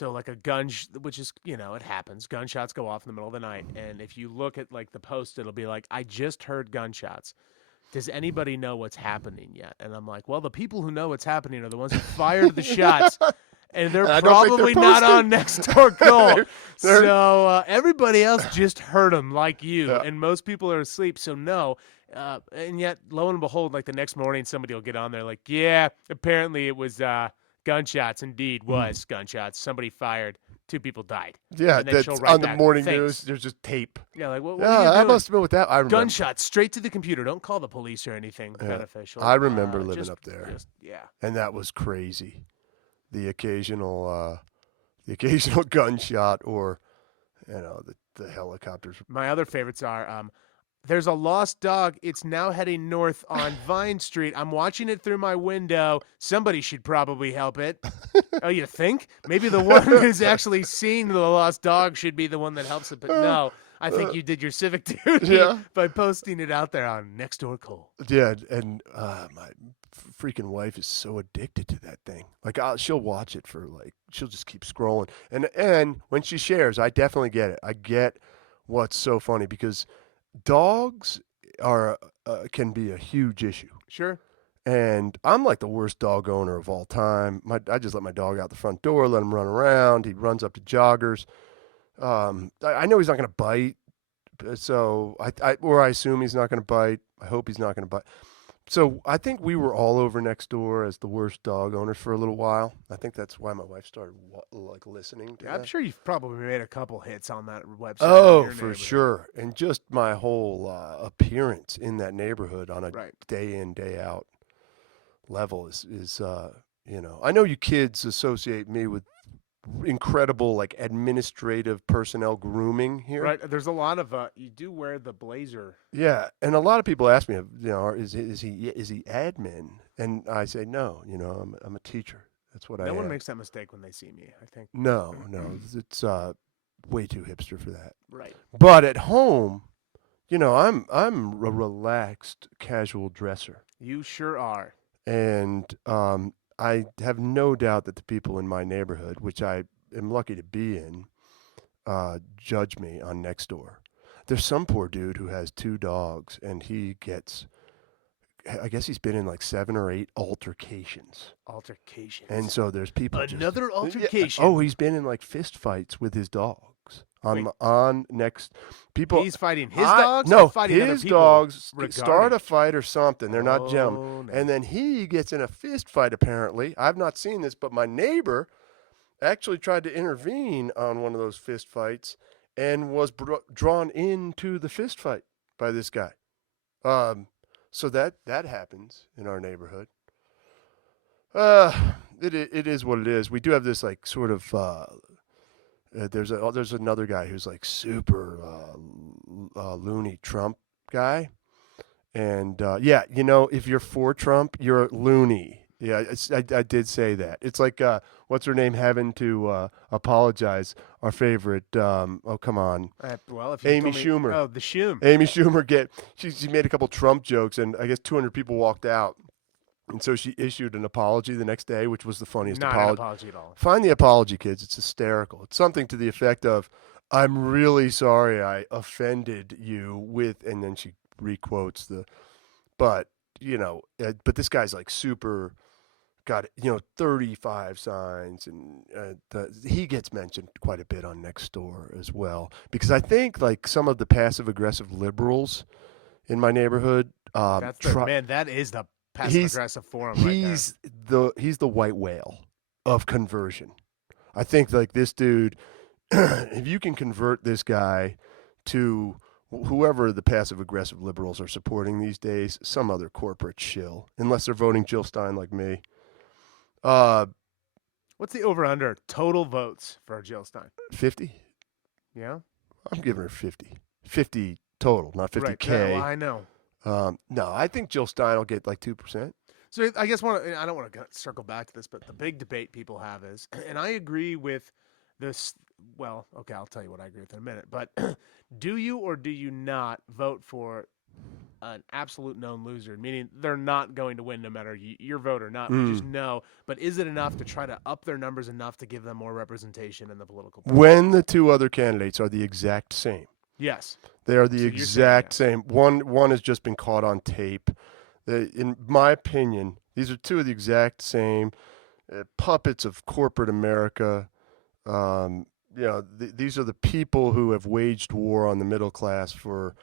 like a gun, which is, it happens. Gunshots go off in the middle of the night. And if you look at like the post, it'll be like, I just heard gunshots. Does anybody know what's happening yet? And I'm like, well, the people who know what's happening are the ones who fired the shots. And they're probably not on next door call. So everybody else just heard them like you. Yeah. And most people are asleep. So no. And yet, lo and behold, like the next morning, somebody will get on there like, yeah, apparently it was gunshots. Indeed was gunshots. Somebody fired. 2 people died. Yeah, that's on the morning news. There's just tape. Yeah, like what are you doing? I must have been with that. I remember. Gunshots straight to the computer. Don't call the police or anything beneficial. I remember living up there. Yeah, and that was crazy. The occasional gunshot, or the helicopters. My other favorites are. There's a lost dog. It's now heading north on Vine Street. I'm watching it through my window. Somebody should probably help it. Oh, you think? Maybe the one who's actually seen the lost dog should be the one that helps it. But no, I think you did your civic duty by posting it out there on Next Door Cole. Yeah, and my freaking wife is so addicted to that thing. Like she'll watch it she'll just keep scrolling. And when she shares, I definitely get it. I get what's so funny because dogs can be a huge issue. Sure. And I'm like the worst dog owner of all time. I just let my dog out the front door, let him run around. He runs up to joggers. I know he's not going to bite, so I assume he's not going to bite. I hope he's not going to bite. So I think we were all over next door as the worst dog owners for a little while. I think that's why my wife started listening to that. I'm sure you've probably made a couple hits on that website. Oh, for sure. And just my whole appearance in that neighborhood on a day in, day out level is I know you kids associate me with incredible like administrative personnel grooming here. Right. There's a lot of you do wear the blazer. Yeah, and a lot of people ask me, is he admin? And I say no. I'm a teacher. That's what I am. No one makes that mistake when they see me, I think. No, it's way too hipster for that. Right. But at home, I'm a relaxed, casual dresser. You sure are. And I have no doubt that the people in my neighborhood, which I am lucky to be in, judge me on Nextdoor. There's some poor dude who has 2 dogs, and he gets, I guess he's been in like 7 or 8 altercations. And so there's people. Another altercation. Oh, he's been in like fist fights with his dogs. On next people. He's fighting his dogs? No, or fighting his dogs start a fight or something. They're not gentlemen. No. And then he gets in a fist fight, apparently. I've not seen this, but my neighbor actually tried to intervene on one of those fist fights and was drawn into the fist fight by this guy. So that happens in our neighborhood. It is what it is. We do have this like sort of there's another guy who's like super loony Trump guy, and if you're for Trump, you're loony. Yeah, I did say that. It's like what's her name having to apologize. Our favorite. Oh come on. Amy Schumer. Oh, the Schum. Amy Schumer she made a couple Trump jokes, and I guess 200 people walked out. And so she issued an apology the next day, which was the funniest apology. Not an apology at all. Find the apology, kids. It's hysterical. It's something to the effect of, I'm really sorry I offended you with, and then she requotes but this guy's like super got 35 signs, and he gets mentioned quite a bit on Nextdoor as well, because I think like some of the passive aggressive liberals in my neighborhood That's the try. man. That is the passive He's aggressive forum right there. he's the white whale of conversion. I think like this dude, if you can convert this guy to whoever the passive aggressive liberals are supporting these days, some other corporate shill, unless they're voting Jill Stein like me. Uh, What's the over under total votes for Jill Stein? 50. Yeah, I'm giving her 50. 50 total, not right. Well, 50K. I know. No, I think Jill Stein will get like 2%. So I guess I don't want to circle back to this, but the big debate people have is, and I agree with this. Well, okay, I'll tell you what I agree with in a minute. But do you or do you not vote for an absolute known loser, meaning they're not going to win no matter your vote or not? We just know. But is it enough to try to up their numbers enough to give them more representation in the political process? When the two other candidates are the exact same. Yes. They are the So exact yes. same. One has just been caught on tape. In my opinion, these are two of the exact same puppets of corporate America. These are the people who have waged war on the middle class for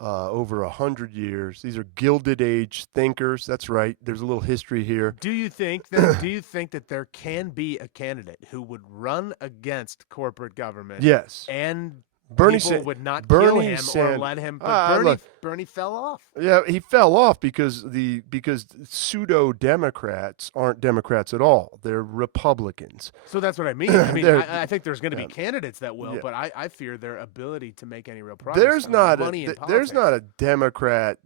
over 100 years. These are Gilded Age thinkers. That's right. There's a little history here. Do you think that there can be a candidate who would run against corporate government? Yes. And Bernie people would not Bernie kill him or Sand- let him. But Bernie fell off. Yeah, he fell off because pseudo Democrats aren't Democrats at all. They're Republicans. So that's what I mean. I think there's going to be Yeah. candidates that will, Yeah. but I fear their ability to make any real progress. There's not a a Democrat.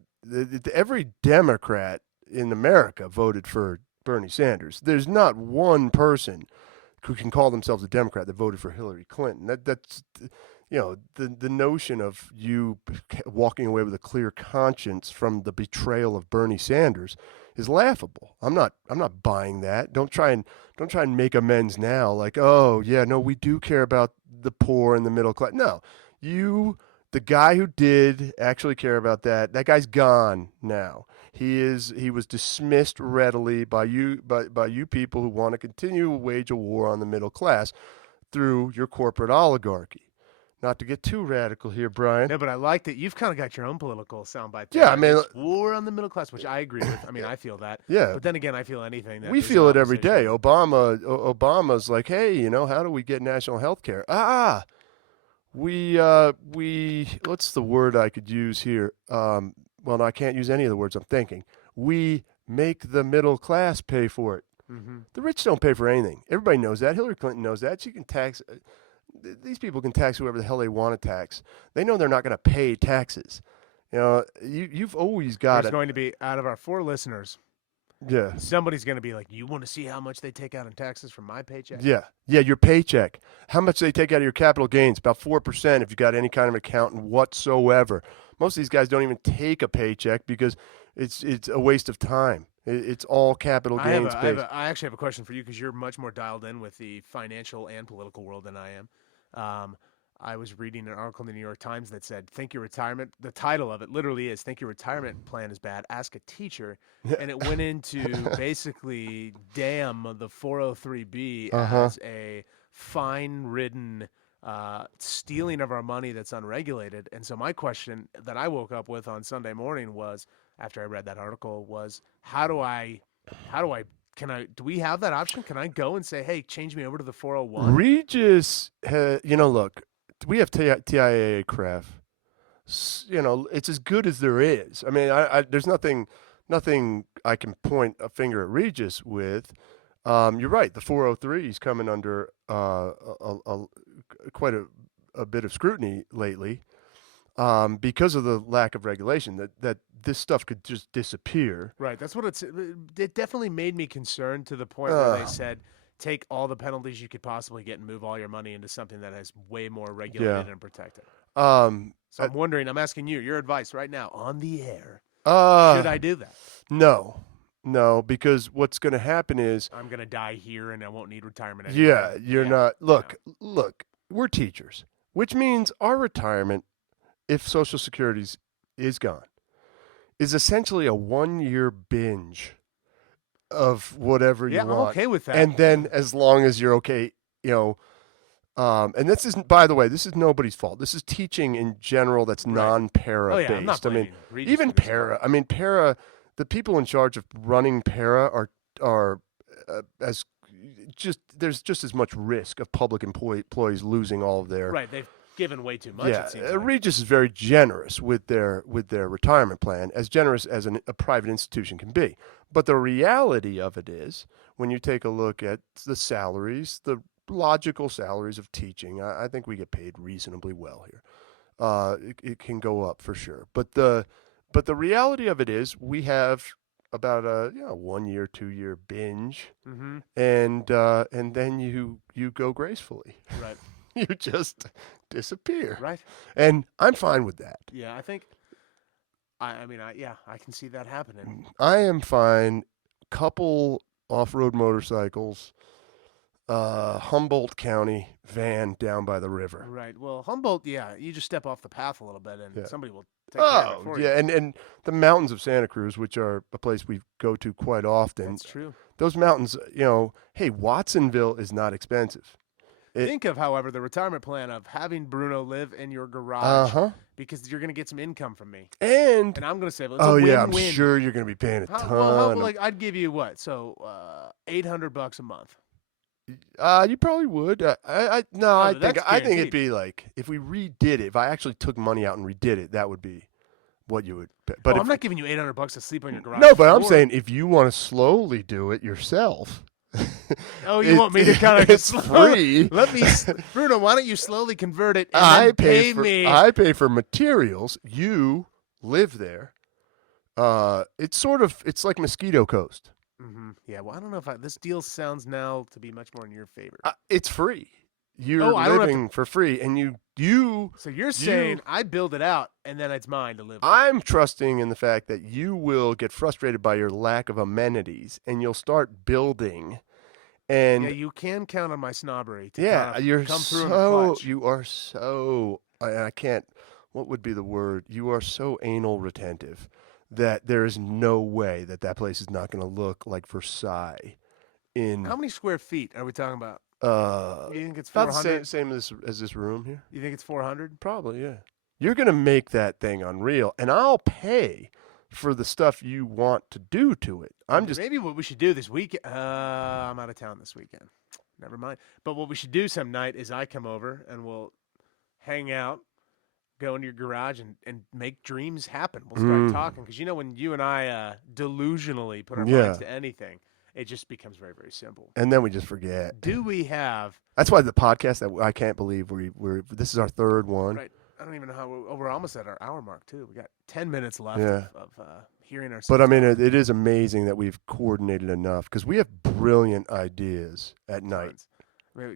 Every Democrat in America voted for Bernie Sanders. There's not one person who can call themselves a Democrat that voted for Hillary Clinton. That's the notion of you walking away with a clear conscience from the betrayal of Bernie Sanders is laughable. I'm not buying that. Don't try and make amends now. Like, oh yeah, no, we do care about the poor and the middle class. No, the guy who did actually care about that. That guy's gone now. He was dismissed readily by you people who want to continue to wage a war on the middle class through your corporate oligarchy. Not to get too radical here, Brian. Yeah, but I like that you've kind of got your own political soundbite. Yeah, I mean, war on the middle class, which I agree with. I mean, I feel that. Yeah, but then again, I feel anything. We feel it every day. Obama's like, hey, how do we get national health care? We what's the word I could use here? Well, no, I can't use any of the words I'm thinking. We make the middle class pay for it. Mm-hmm. The rich don't pay for anything. Everybody knows that. Hillary Clinton knows that. She can tax. These people can tax whoever the hell they want to tax. They know they're not going to pay taxes. You've always got There's going to be, out of our 4 listeners, yeah, somebody's going to be like, you want to see how much they take out in taxes from my paycheck? Yeah, your paycheck. How much they take out of your capital gains? About 4% if you got any kind of accountant whatsoever. Most of these guys don't even take a paycheck because it's a waste of time. It's all capital gains based. I actually have a question for you because you're much more dialed in with the financial and political world than I am. I was reading an article in the New York Times that said, think your retirement, the title of it literally is, think your retirement plan is bad, ask a teacher. And it went into basically damn the 403B as a fine-ridden stealing of our money that's unregulated. And so my question that I woke up with on Sunday morning was, after I read that article, was do we have that option? Can I go and say, hey, change me over to the 401? Regis, look, we have TIAA CREF. It's as good as there is. I mean, there's nothing I can point a finger at Regis with. You're right. The 403 is coming under quite a bit of scrutiny lately because of the lack of regulation. That this stuff could just disappear. Right. That's what it definitely made me concerned to the point where they said, take all the penalties you could possibly get and move all your money into something that is way more regulated and protected. So I'm wondering, I'm asking you, your advice right now on the air. Should I do that? No, because what's going to happen is I'm going to die here and I won't need retirement anymore. Yeah, you're not. Look, we're teachers, which means our retirement, if Social Security is gone, is essentially a 1-year binge of whatever Yeah, you I'm want. okay with that. And then as long as you're okay, and this isn't, by the way, this is nobody's fault. This is teaching in general that's Right. non-para Oh yeah, I'm not based. I mean, blaming Regis even for this at all. para. I mean, para. The people in charge of running para are as just there's just as much risk of public employees losing all of their Right, they've given way too much. yeah, It seems like. Regis is very generous with their retirement plan, as generous as a private institution can be. But the reality of it is, when you take a look at the salaries, the logical salaries of teaching, I think we get paid reasonably well here. It can go up for sure, but the reality of it is, we have about a 1 year, 2 year binge, Mm-hmm. and then you go gracefully. Right. You just disappear. Right. And I'm fine with that. Yeah, I think. I mean, I can see that happening. I am fine. Couple off-road motorcycles, Humboldt County van down by the river. Right. Well, Humboldt, yeah, you just step off the path a little bit, and Yeah. somebody will take care of it Oh, for yeah, you. and the mountains of Santa Cruz, which are a place we go to quite often. That's true. Those mountains, hey, Watsonville is not expensive. Think of, however, the retirement plan of having Bruno live in your garage Uh-huh. because you're going to get some income from me, And and I'm going to save it. It's oh a yeah, I'm win-win. sure you're going to be paying a ton. Well, of- like I'd give you what? So $800 a month. You probably would. No, I but think that's it'd guaranteed. be like, if we redid it. If I actually took money out and redid it, that would be what you would pay. But Oh, if, I'm not giving you $800 to sleep on your garage no, but I'm floor. saying if you want to slowly do it yourself. Oh, you want me to kind of it's free. Let me, Bruno. Why don't you slowly convert it and I then pay me? I pay for materials. You live there. It's like Mosquito Coast. Mm-hmm. Yeah. Well, I don't know if this deal sounds now to be much more in your favor. It's free. You're Oh, I don't have living for free, and you. So you're saying I build it out and then it's mine to live with. I'm trusting in the fact that you will get frustrated by your lack of amenities, and you'll start building. And Yeah, you can count on my snobbery to yeah, kind of you're come through in the so clutch. you are so. I can't. What would be the word? You are so anal retentive that there is no way that place is not going to look like Versailles. How many square feet are we talking about? You think it's about 400? the same as this room here. You think it's 400? Probably, yeah. You're going to make that thing unreal, and I'll pay for the stuff you want to do to it. Maybe what we should do this weekend. I'm out of town this weekend. Never mind. But what we should do some night is I come over and we'll hang out, go into your garage and make dreams happen. We'll start talking because when you and I delusionally put our minds to anything, it just becomes very, very simple. And then we just forget. Do we have? That's why the podcast that I can't believe we're this is our third one. Right. I don't even know how we're almost at our hour mark too. We got 10 minutes left of hearing ourselves. But I mean, it is amazing that we've coordinated enough because we have brilliant ideas at night.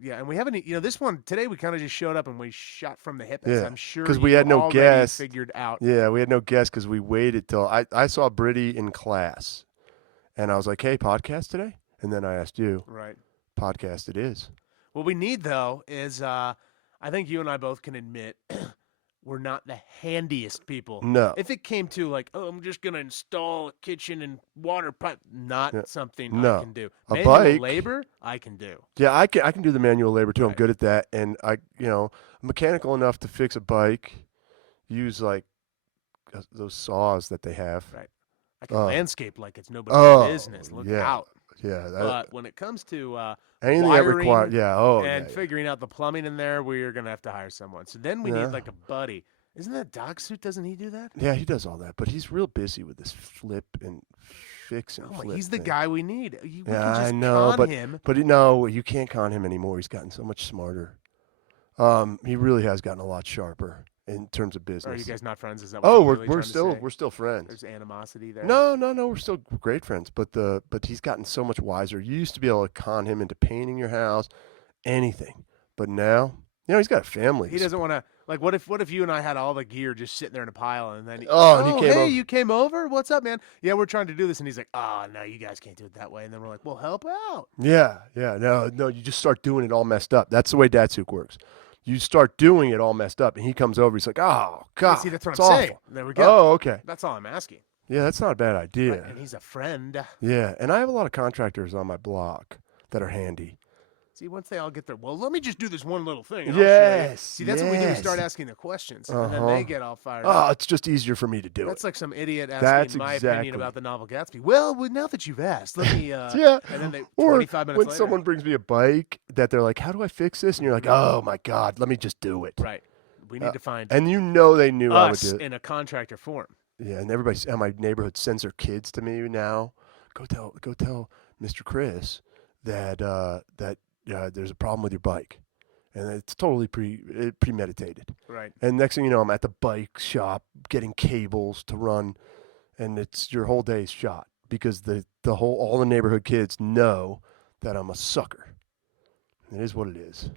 Yeah, and we haven't. This one today we kind of just showed up and we shot from the hip. Yeah, I'm sure because we had no already guests. Figured out. Yeah, we had no guests because we waited till I saw Brittany in class, and I was like, "Hey, podcast today?" And then I asked you. Right. Podcast it is. What we need though is, I think you and I both can admit. We're not the handiest people. No. If it came to like, I'm just gonna install a kitchen and water pipe, not something I can do. A Manual bike labor, I can do. Yeah, I can do the manual labor too. I'm Right. good at that, and I'm mechanical enough to fix a bike. Use like those saws that they have. Right. I can landscape like it's nobody's business. Look yeah. out. Yeah. But when it comes to anything that wiring requires, and figuring out the plumbing in there, we're gonna have to hire someone. So then we need like a buddy. Isn't that Dog Suit? Doesn't he do that? Yeah, he does all that, but he's real busy with this flip and fix and flip. He's the thing. guy we need. We can Yeah, just I know, con him. but no, you can't con him anymore. He's gotten so much smarter. He really has gotten a lot sharper in terms of business. Are you guys not friends? Is that what you're really we're trying still to say? we're still friends. There's animosity there. No, we're still great friends. But he's gotten so much wiser. You used to be able to con him into painting your house, anything. But now, he's got a family. He doesn't want to. Like, what if you and I had all the gear just sitting there in a pile, and then and he came hey, over. you came over? What's up, man? Yeah, we're trying to do this, and he's like, oh no, you guys can't do it that way. And then we're like, well, help out. Yeah, no, you just start doing it all messed up. That's the way Datsuk works. You start doing it all messed up, and he comes over. He's like, oh god, See, that's what it's I'm awful. saying. There we go. Oh, okay. That's all I'm asking. Yeah, that's not a bad Right, idea. and he's a friend. Yeah, and I have a lot of contractors on my block that are handy. See, once they all get there, well, let me just do this one little thing, and I'll show you. Yes, See, that's what we do. We start yes. asking the questions, and then Uh-huh. they get all fired Oh, up. it's just easier for me to do it. That's like some idiot That's asking my opinion exactly. about the novel Gatsby. Well, now that you've asked, let me. Yeah. And then they Or 25 minutes when later, someone brings me a bike that they're like, "How do I fix this?" and you're like, "Oh my god, let me just do it." right? We need to find And you know they knew I would us do it. in a contractor form. Yeah, and everybody in my neighborhood sends their kids to me now. Go tell Mr. Chris that there's a problem with your bike, and it's totally premeditated. Right. And next thing you know, I'm at the bike shop getting cables to run, and it's your whole day's shot because all the neighborhood kids know that I'm a sucker. It is what it is.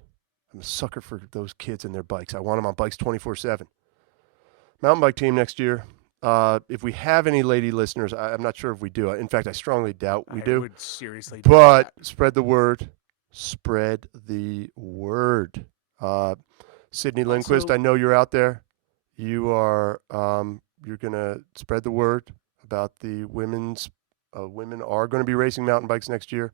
I'm a sucker for those kids and their bikes. I want them on bikes 24/7. Mountain bike team next year. If we have any lady listeners, I'm not sure if we do. In fact, I strongly doubt we do. I would seriously doubt But that. spread the word. Spread the word. Sydney Lindquist, Also- I know you're out there. You are. You're gonna spread the word about the women's. Women are going to be racing mountain bikes next year.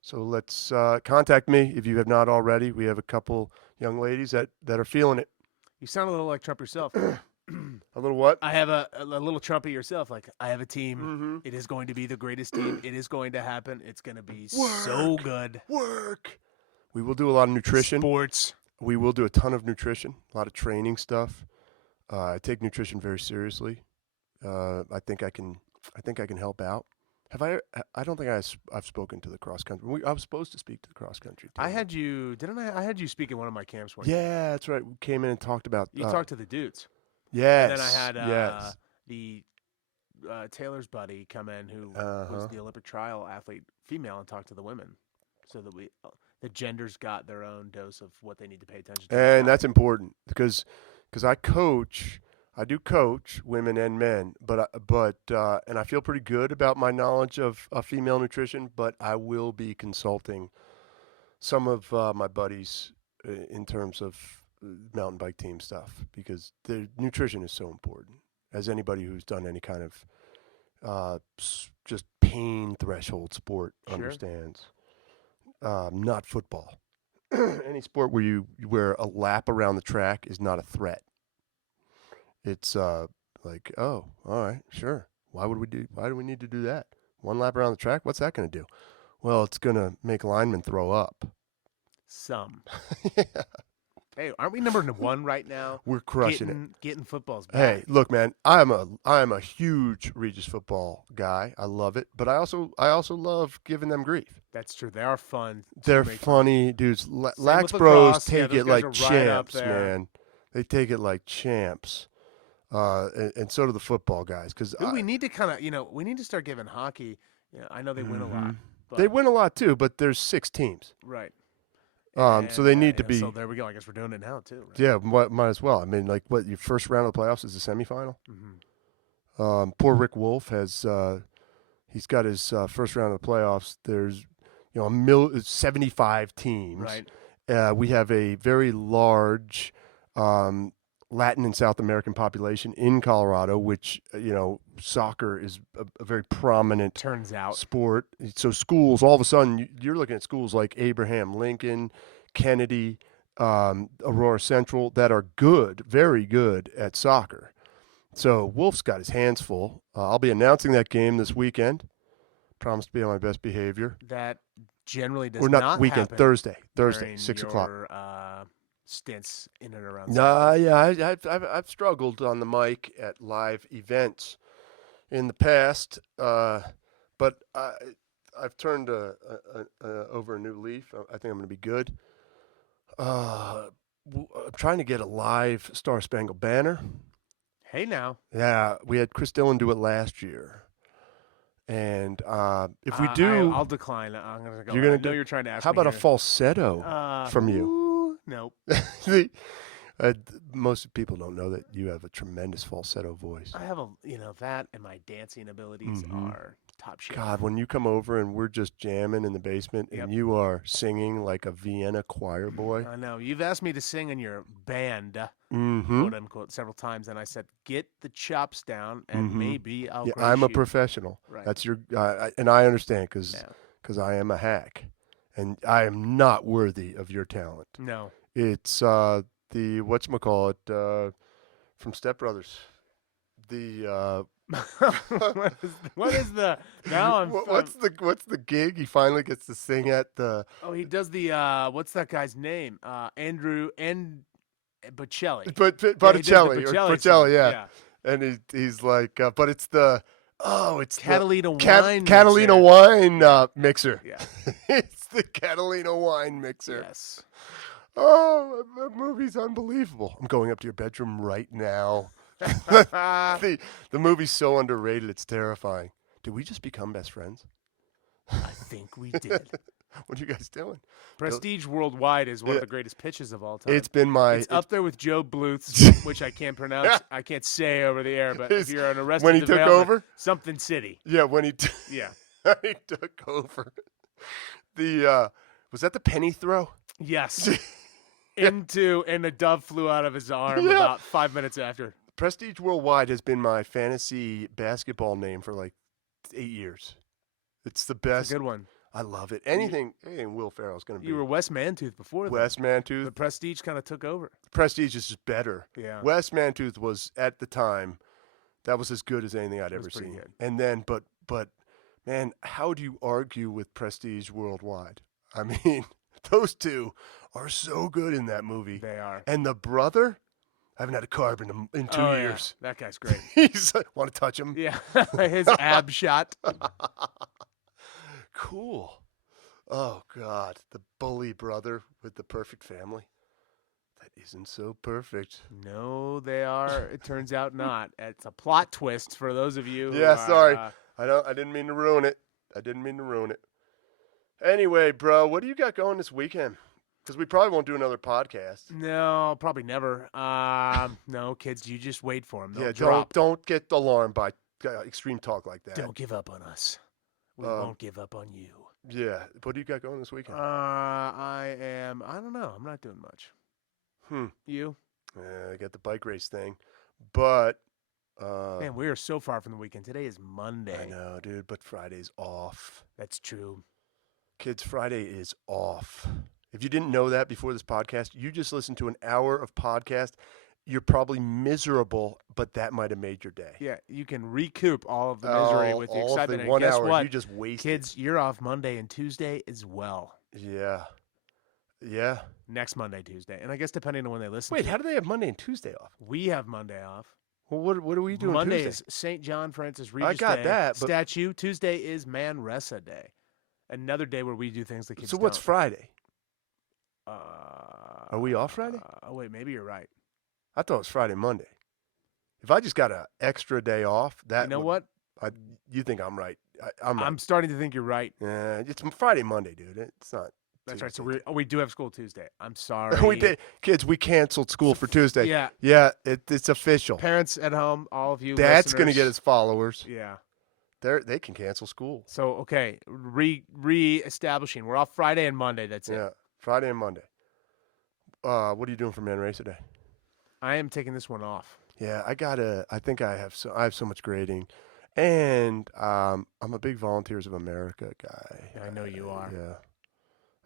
So let's contact me if you have not already. We have a couple young ladies that are feeling it. You sound a little like Trump yourself. A little what? I have a little Trumpy yourself. Like, I have a team. Mm-hmm. It is going to be the greatest team. It is going to happen. It's going to be Work. so good. Work. We will do a lot of nutrition. Sports. We will do a ton of nutrition, a lot of training stuff. I take nutrition very seriously. I think I can help out. Have I? I don't think I've spoken to the cross country. I was supposed to speak to the cross country team. I had you, didn't I? I had you speak at one of my camps once. Yeah, that's right. We came in and talked about. You talked to the dudes. Yes. And then I had yes. the Taylor's buddy come in who Uh-huh. was the Olympic trial athlete, female, and talk to the women, so that the genders got their own dose of what they need to pay attention to. And that's important because I coach. I do coach women and men, but and I feel pretty good about my knowledge of female nutrition. But I will be consulting some of my buddies in terms of mountain bike team stuff because the nutrition is so important. As anybody who's done any kind of just pain threshold sport understands, not football. Any sport where a lap around the track is not a threat. It's like, oh, all right, sure. Why do we need to do that? One lap around the track? What's that going to do? Well, it's going to make linemen throw up. Some. Yeah. Hey, aren't we number one right now? We're crushing it. Getting footballs back. Hey, look, man, I'm a huge Regis football guy. I love it, but I also love giving them grief. That's true. They are fun. They're funny dudes. Lax with Bros lacrosse. take Yeah, it those like guys are right up champs, there. man. They take it like champs. And so do the football guys. Because we need to kind of, we need to start giving hockey. I know they win a lot. But, they win a lot too, but there's 6 teams. Right. So they need to be. So there we go. I guess we're doing it now too. Right? Yeah, might as well. I mean, like, your first round of the playoffs is the semifinal. Mm-hmm. Poor Rick Wolf has. He's got his first round of the playoffs. There's 75 teams. Right. We have a very large Latin and South American population in Colorado, which soccer is a very prominent Turns out sport. So schools, all of a sudden, you're looking at schools like Abraham Lincoln, Kennedy, Aurora Central that are good, very good at soccer. So Wolf's got his hands full. I'll be announcing that game this weekend. Promise to be on my best behavior. that generally does Or not weekend, happen Thursday, during 6 your, o'clock. Stints in and around. Yeah, I've struggled on the mic at live events in the past, but I've turned over a new leaf. I think I'm going to be good. I'm trying to get a live Star Spangled Banner. Hey now. Yeah, we had Chris Dillon do it last year, and if we do, I'll decline. I'm gonna go. You're gonna I know you're trying to ask. how me about a here. falsetto from you? Nope. Most people don't know that you have a tremendous falsetto voice. I have that and my dancing abilities are top shelf. God, when you come over and we're just jamming in the basement and you are singing like a Vienna choir boy. I know. You've asked me to sing in your band. Mm-hmm. quote unquote, several times, and I said, "Get the chops down, and Mm-hmm. maybe I'll." Yeah, grace I'm a you." professional. Right. That's your, and I understand Yeah. because I am a hack, and I am not worthy of your talent. No. It's the whatchamacallit from Step Brothers. The What is the? Now what's the gig? He finally gets to sing at the Oh, he does the. What's that guy's name? Andrew and Bocelli. Yeah, he does the Botticelli or Bocelli song. Bocelli, yeah. Yeah. And he's like, but it's the it's Catalina the wine Catalina mixer. wine Yeah. mixer. Yeah. It's the Catalina wine mixer. Yes. Oh, that movie's unbelievable. I'm going up to your bedroom right now. the movie's so underrated, it's terrifying. Did we just become best friends? I think we did. What are you guys doing? Prestige Worldwide is one Yeah. of the greatest pitches of all time. It's been my It's up there with Joe Bluth's, which I can't pronounce. I can't say over the air, but if you're an Arrested when he took Development, over. something city. Yeah, when he Yeah. he took over. The was that the penny throw? Yes. And a dove flew out of his arm Yeah. about 5 minutes after. Prestige Worldwide has been my fantasy basketball name for like 8 years. It's the It's best. a good one. I love it. Anything Will Ferrell's going to be. You were Wes Mantooth before that. Wes Mantooth. The Prestige kind of took over. Prestige is just better. Yeah. Wes Mantooth was at the time, that was as good as anything I'd It ever was pretty seen. good. And then, but man, how do you argue with Prestige Worldwide? I mean, those two are so good in that movie. They are. And the brother, I haven't had a carb in 2 Oh, years. Yeah. That guy's great. He's like, want to touch him? Yeah. His ab shot. Cool. Oh God, the bully brother with the perfect family. That isn't so perfect. No, they are. It turns out not. It's a plot twist for those of you. Yeah, who are, sorry. I didn't mean to ruin it. Anyway, bro, what do you got going this weekend? Because we probably won't do another podcast. No, probably never. No, kids, you just wait for them. They'll Yeah, drop. don't get alarmed by extreme talk like that. Don't give up on us. We won't give up on you. Yeah, what do you got going this weekend? I don't know. I'm not doing much. You? I got the bike race thing, but Man, we are so far from the weekend. Today is Monday. I know, dude, but Friday's off. That's true. Kids, Friday is off. If you didn't know that before this podcast, you just listened to an hour of podcast. You're probably miserable, but that might have made your day. Yeah, you can recoup all of the misery with the all of excitement. the And 1 guess hour what? you just wasted. Kids, you're off Monday and Tuesday as well. Yeah. Next Monday, Tuesday. And I guess depending on when they listen. Wait, how do they have Monday and Tuesday off? We have Monday off. Well, what are we doing Monday Tuesday? is St. John Francis Regis got Day. that, but- Statue. Tuesday is Manresa Day. Another day where we do things the kids So what's don't. Friday? Are we off Friday? Oh, wait, maybe you're right. I thought it was Friday, Monday. If I just got an extra day off, that You know what? you think I'm right? I'm right. starting to think you're right. It's Friday, Monday, dude. It's not. That's right. So Tuesday. we do have school Tuesday. I'm sorry. We did, kids. We canceled school for Tuesday. Yeah. It's official. Parents at home, all of you. Dad's gonna listeners. get his followers. Yeah. They can cancel school. So okay, re-establishing. We're off Friday and Monday. That's it. Yeah, Friday and Monday. What are you doing for Man Racer Day? I am taking this one off. Yeah, I think I have so much grading, and I'm a big Volunteers of America guy. I know you are. Yeah,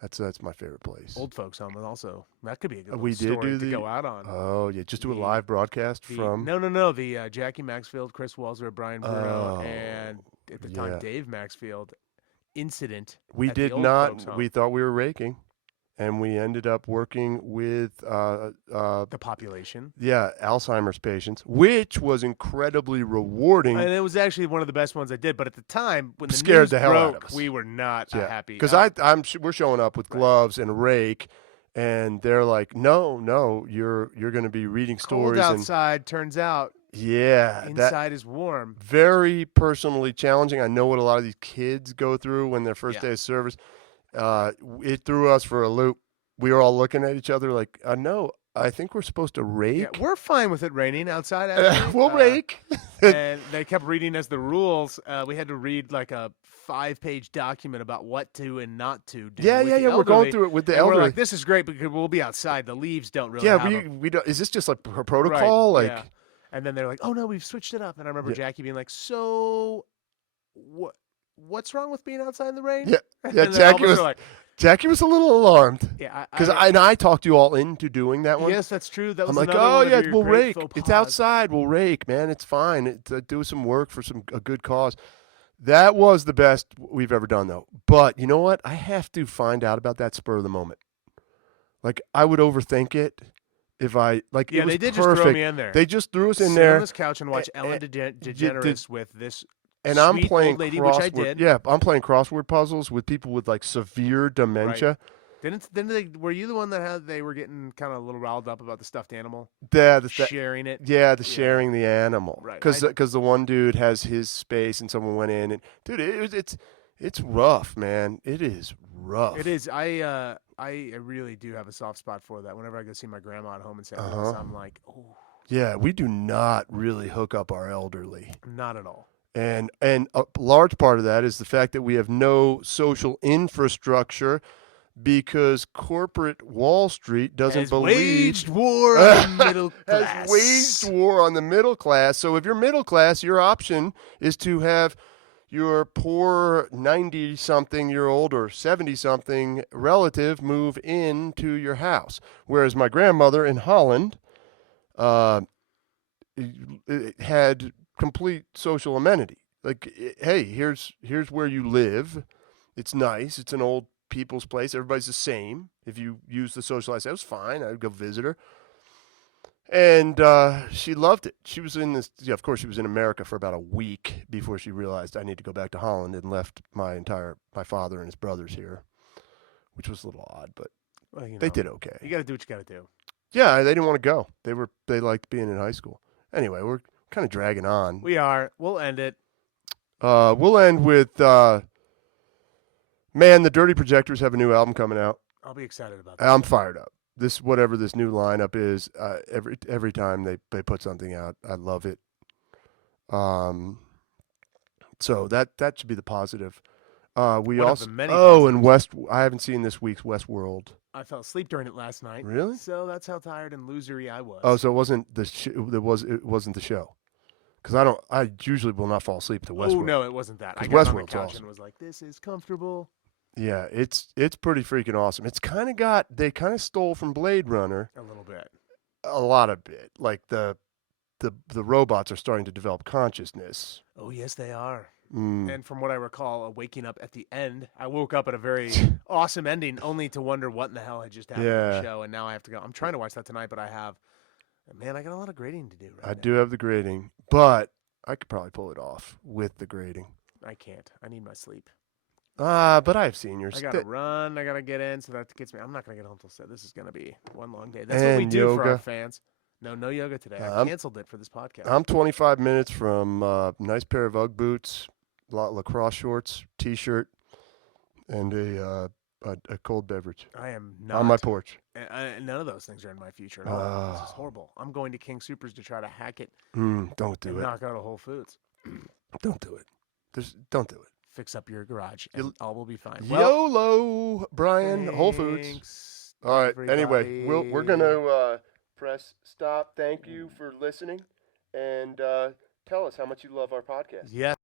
that's my favorite place. Old folks home also. That could be a good We did story do to go out on. Oh yeah, just do a The- live broadcast from. No. The Jackie Maxfield, Chris Walsweer, Brian Bruno, Oh, and at the time yeah. Dave Maxfield incident. We at the did old not. folks' home. We thought we were raking, and we ended up working with The population. Alzheimer's patients, which was incredibly rewarding. And it was actually one of the best ones I did. But at the time, when the Scared news the hell out broke, of us. we were not happy. Because we're showing up with Right. gloves and a rake, and they're like, no, you're going to be reading cold stories. outside, turns out That inside is warm. very personally challenging. I know what a lot of these kids go through when their first Yeah. day of service. It threw us for a loop. We were all looking at each other like, no, I think we're supposed to rake. Yeah, we're fine with it raining outside. Actually. We'll rake. And they kept reading us the rules. We had to read like a 5-page document about what to and not to do. Yeah, with yeah, the yeah. We're going elderly, through it with the and we're elderly. like, this is great because we'll be outside. The leaves don't really Yeah, have a we don't. Is this just like her right. protocol? Yeah, Like, and then they're like, oh no, we've switched it up. And I remember yeah, Jackie being like, so what's wrong with being outside in the rain? yeah, yeah. And then all of us are like, Jackie was a little alarmed yeah, because I talked you all into doing that one. yes, that's true. That I'm was like, another oh one of yeah, your we'll great rake. faux It's pas. outside. We'll rake, man. It's fine. Do some work for a good cause. That was the best we've ever done, though. But you know what? I have to find out about that spur of the moment. Like I would overthink it if I like. Yeah, it was they did perfect. just throw me in there. They just threw us in Sit there. on this couch and watch Ellen DeGeneres with this And I'm sweet playing old lady, crossword. which I did. Yeah, I'm playing crossword puzzles with people with like severe dementia. Right. Didn't they? Were you the one that they were getting kind of a little riled up about the stuffed animal? Sharing it. Yeah, sharing the animal. Right. Because the one dude has his space and someone went in and dude, it's rough, man. It is rough. It is. I really do have a soft spot for that. Whenever I go see my grandma at home in St. Louis, I'm like, oh. Yeah, we do not really hook up our elderly. Not at all. And a large part of that is the fact that we have no social infrastructure because corporate Wall Street doesn't waged war on the middle class. Has waged war on the middle class. So if you're middle class, your option is to have your poor 90-something-year-old or 70-something relative move into your house. Whereas my grandmother in Holland had complete social amenity. Like, hey, here's where you live. It's nice. It's an old people's place. Everybody's the same. If you use the socialized, that was fine. I'd go visit her. And she loved it. She was in this. Yeah, of course, she was in America for about a week before she realized I need to go back to Holland and left my father and his brothers here, which was a little odd, but they did okay. You got to do what you got to do. Yeah, they didn't want to go. They liked being in high school. Anyway, we're kind of dragging on. We are. We'll end it. We'll end with man, the Dirty Projectors have a new album coming out. I'll be excited about that. I'm fired up. Whatever this new lineup is, every time they put something out, I love it. So that should be the positive. We also I haven't seen this week's Westworld. I fell asleep during it last night. Really? So that's how tired and losery I was. Oh, so it wasn't it wasn't the show. Because I usually will not fall asleep to Westworld. Oh no, it wasn't that. I got on the couch awesome. And was like, "This is comfortable." Yeah, it's pretty freaking awesome. It's kind of they kind of stole from Blade Runner a little bit, a lot of it. Like the robots are starting to develop consciousness. Oh yes, they are. Mm. And from what I recall, waking up at the end, I woke up at a very awesome ending, only to wonder what in the hell had just happened in the show. And now I have to go. I'm trying to watch that tonight, but I got a lot of grading to do. I do have the grading, but I could probably pull it off with the grading. I can't. I need my sleep. But I have seniors. I gotta run. I gotta get in, so that gets me. I'm not gonna get home till 7. This is gonna be one long day. That's what we do for our fans. No yoga today. I canceled it for this podcast. I'm 25 minutes from nice pair of UGG boots, lacrosse shorts, T-shirt, and a cold beverage. I am not on my porch. None of those things are in my future at all. This is horrible. I'm going to King Supers to try to hack it. Don't do it. Knock out a Whole Foods. Don't do it. Don't do it. Fix up your garage, and all will be fine. YOLO, Brian. Whole Foods. All right. Everybody. Anyway, we're gonna press stop. Thank you for listening, and tell us how much you love our podcast. Yes.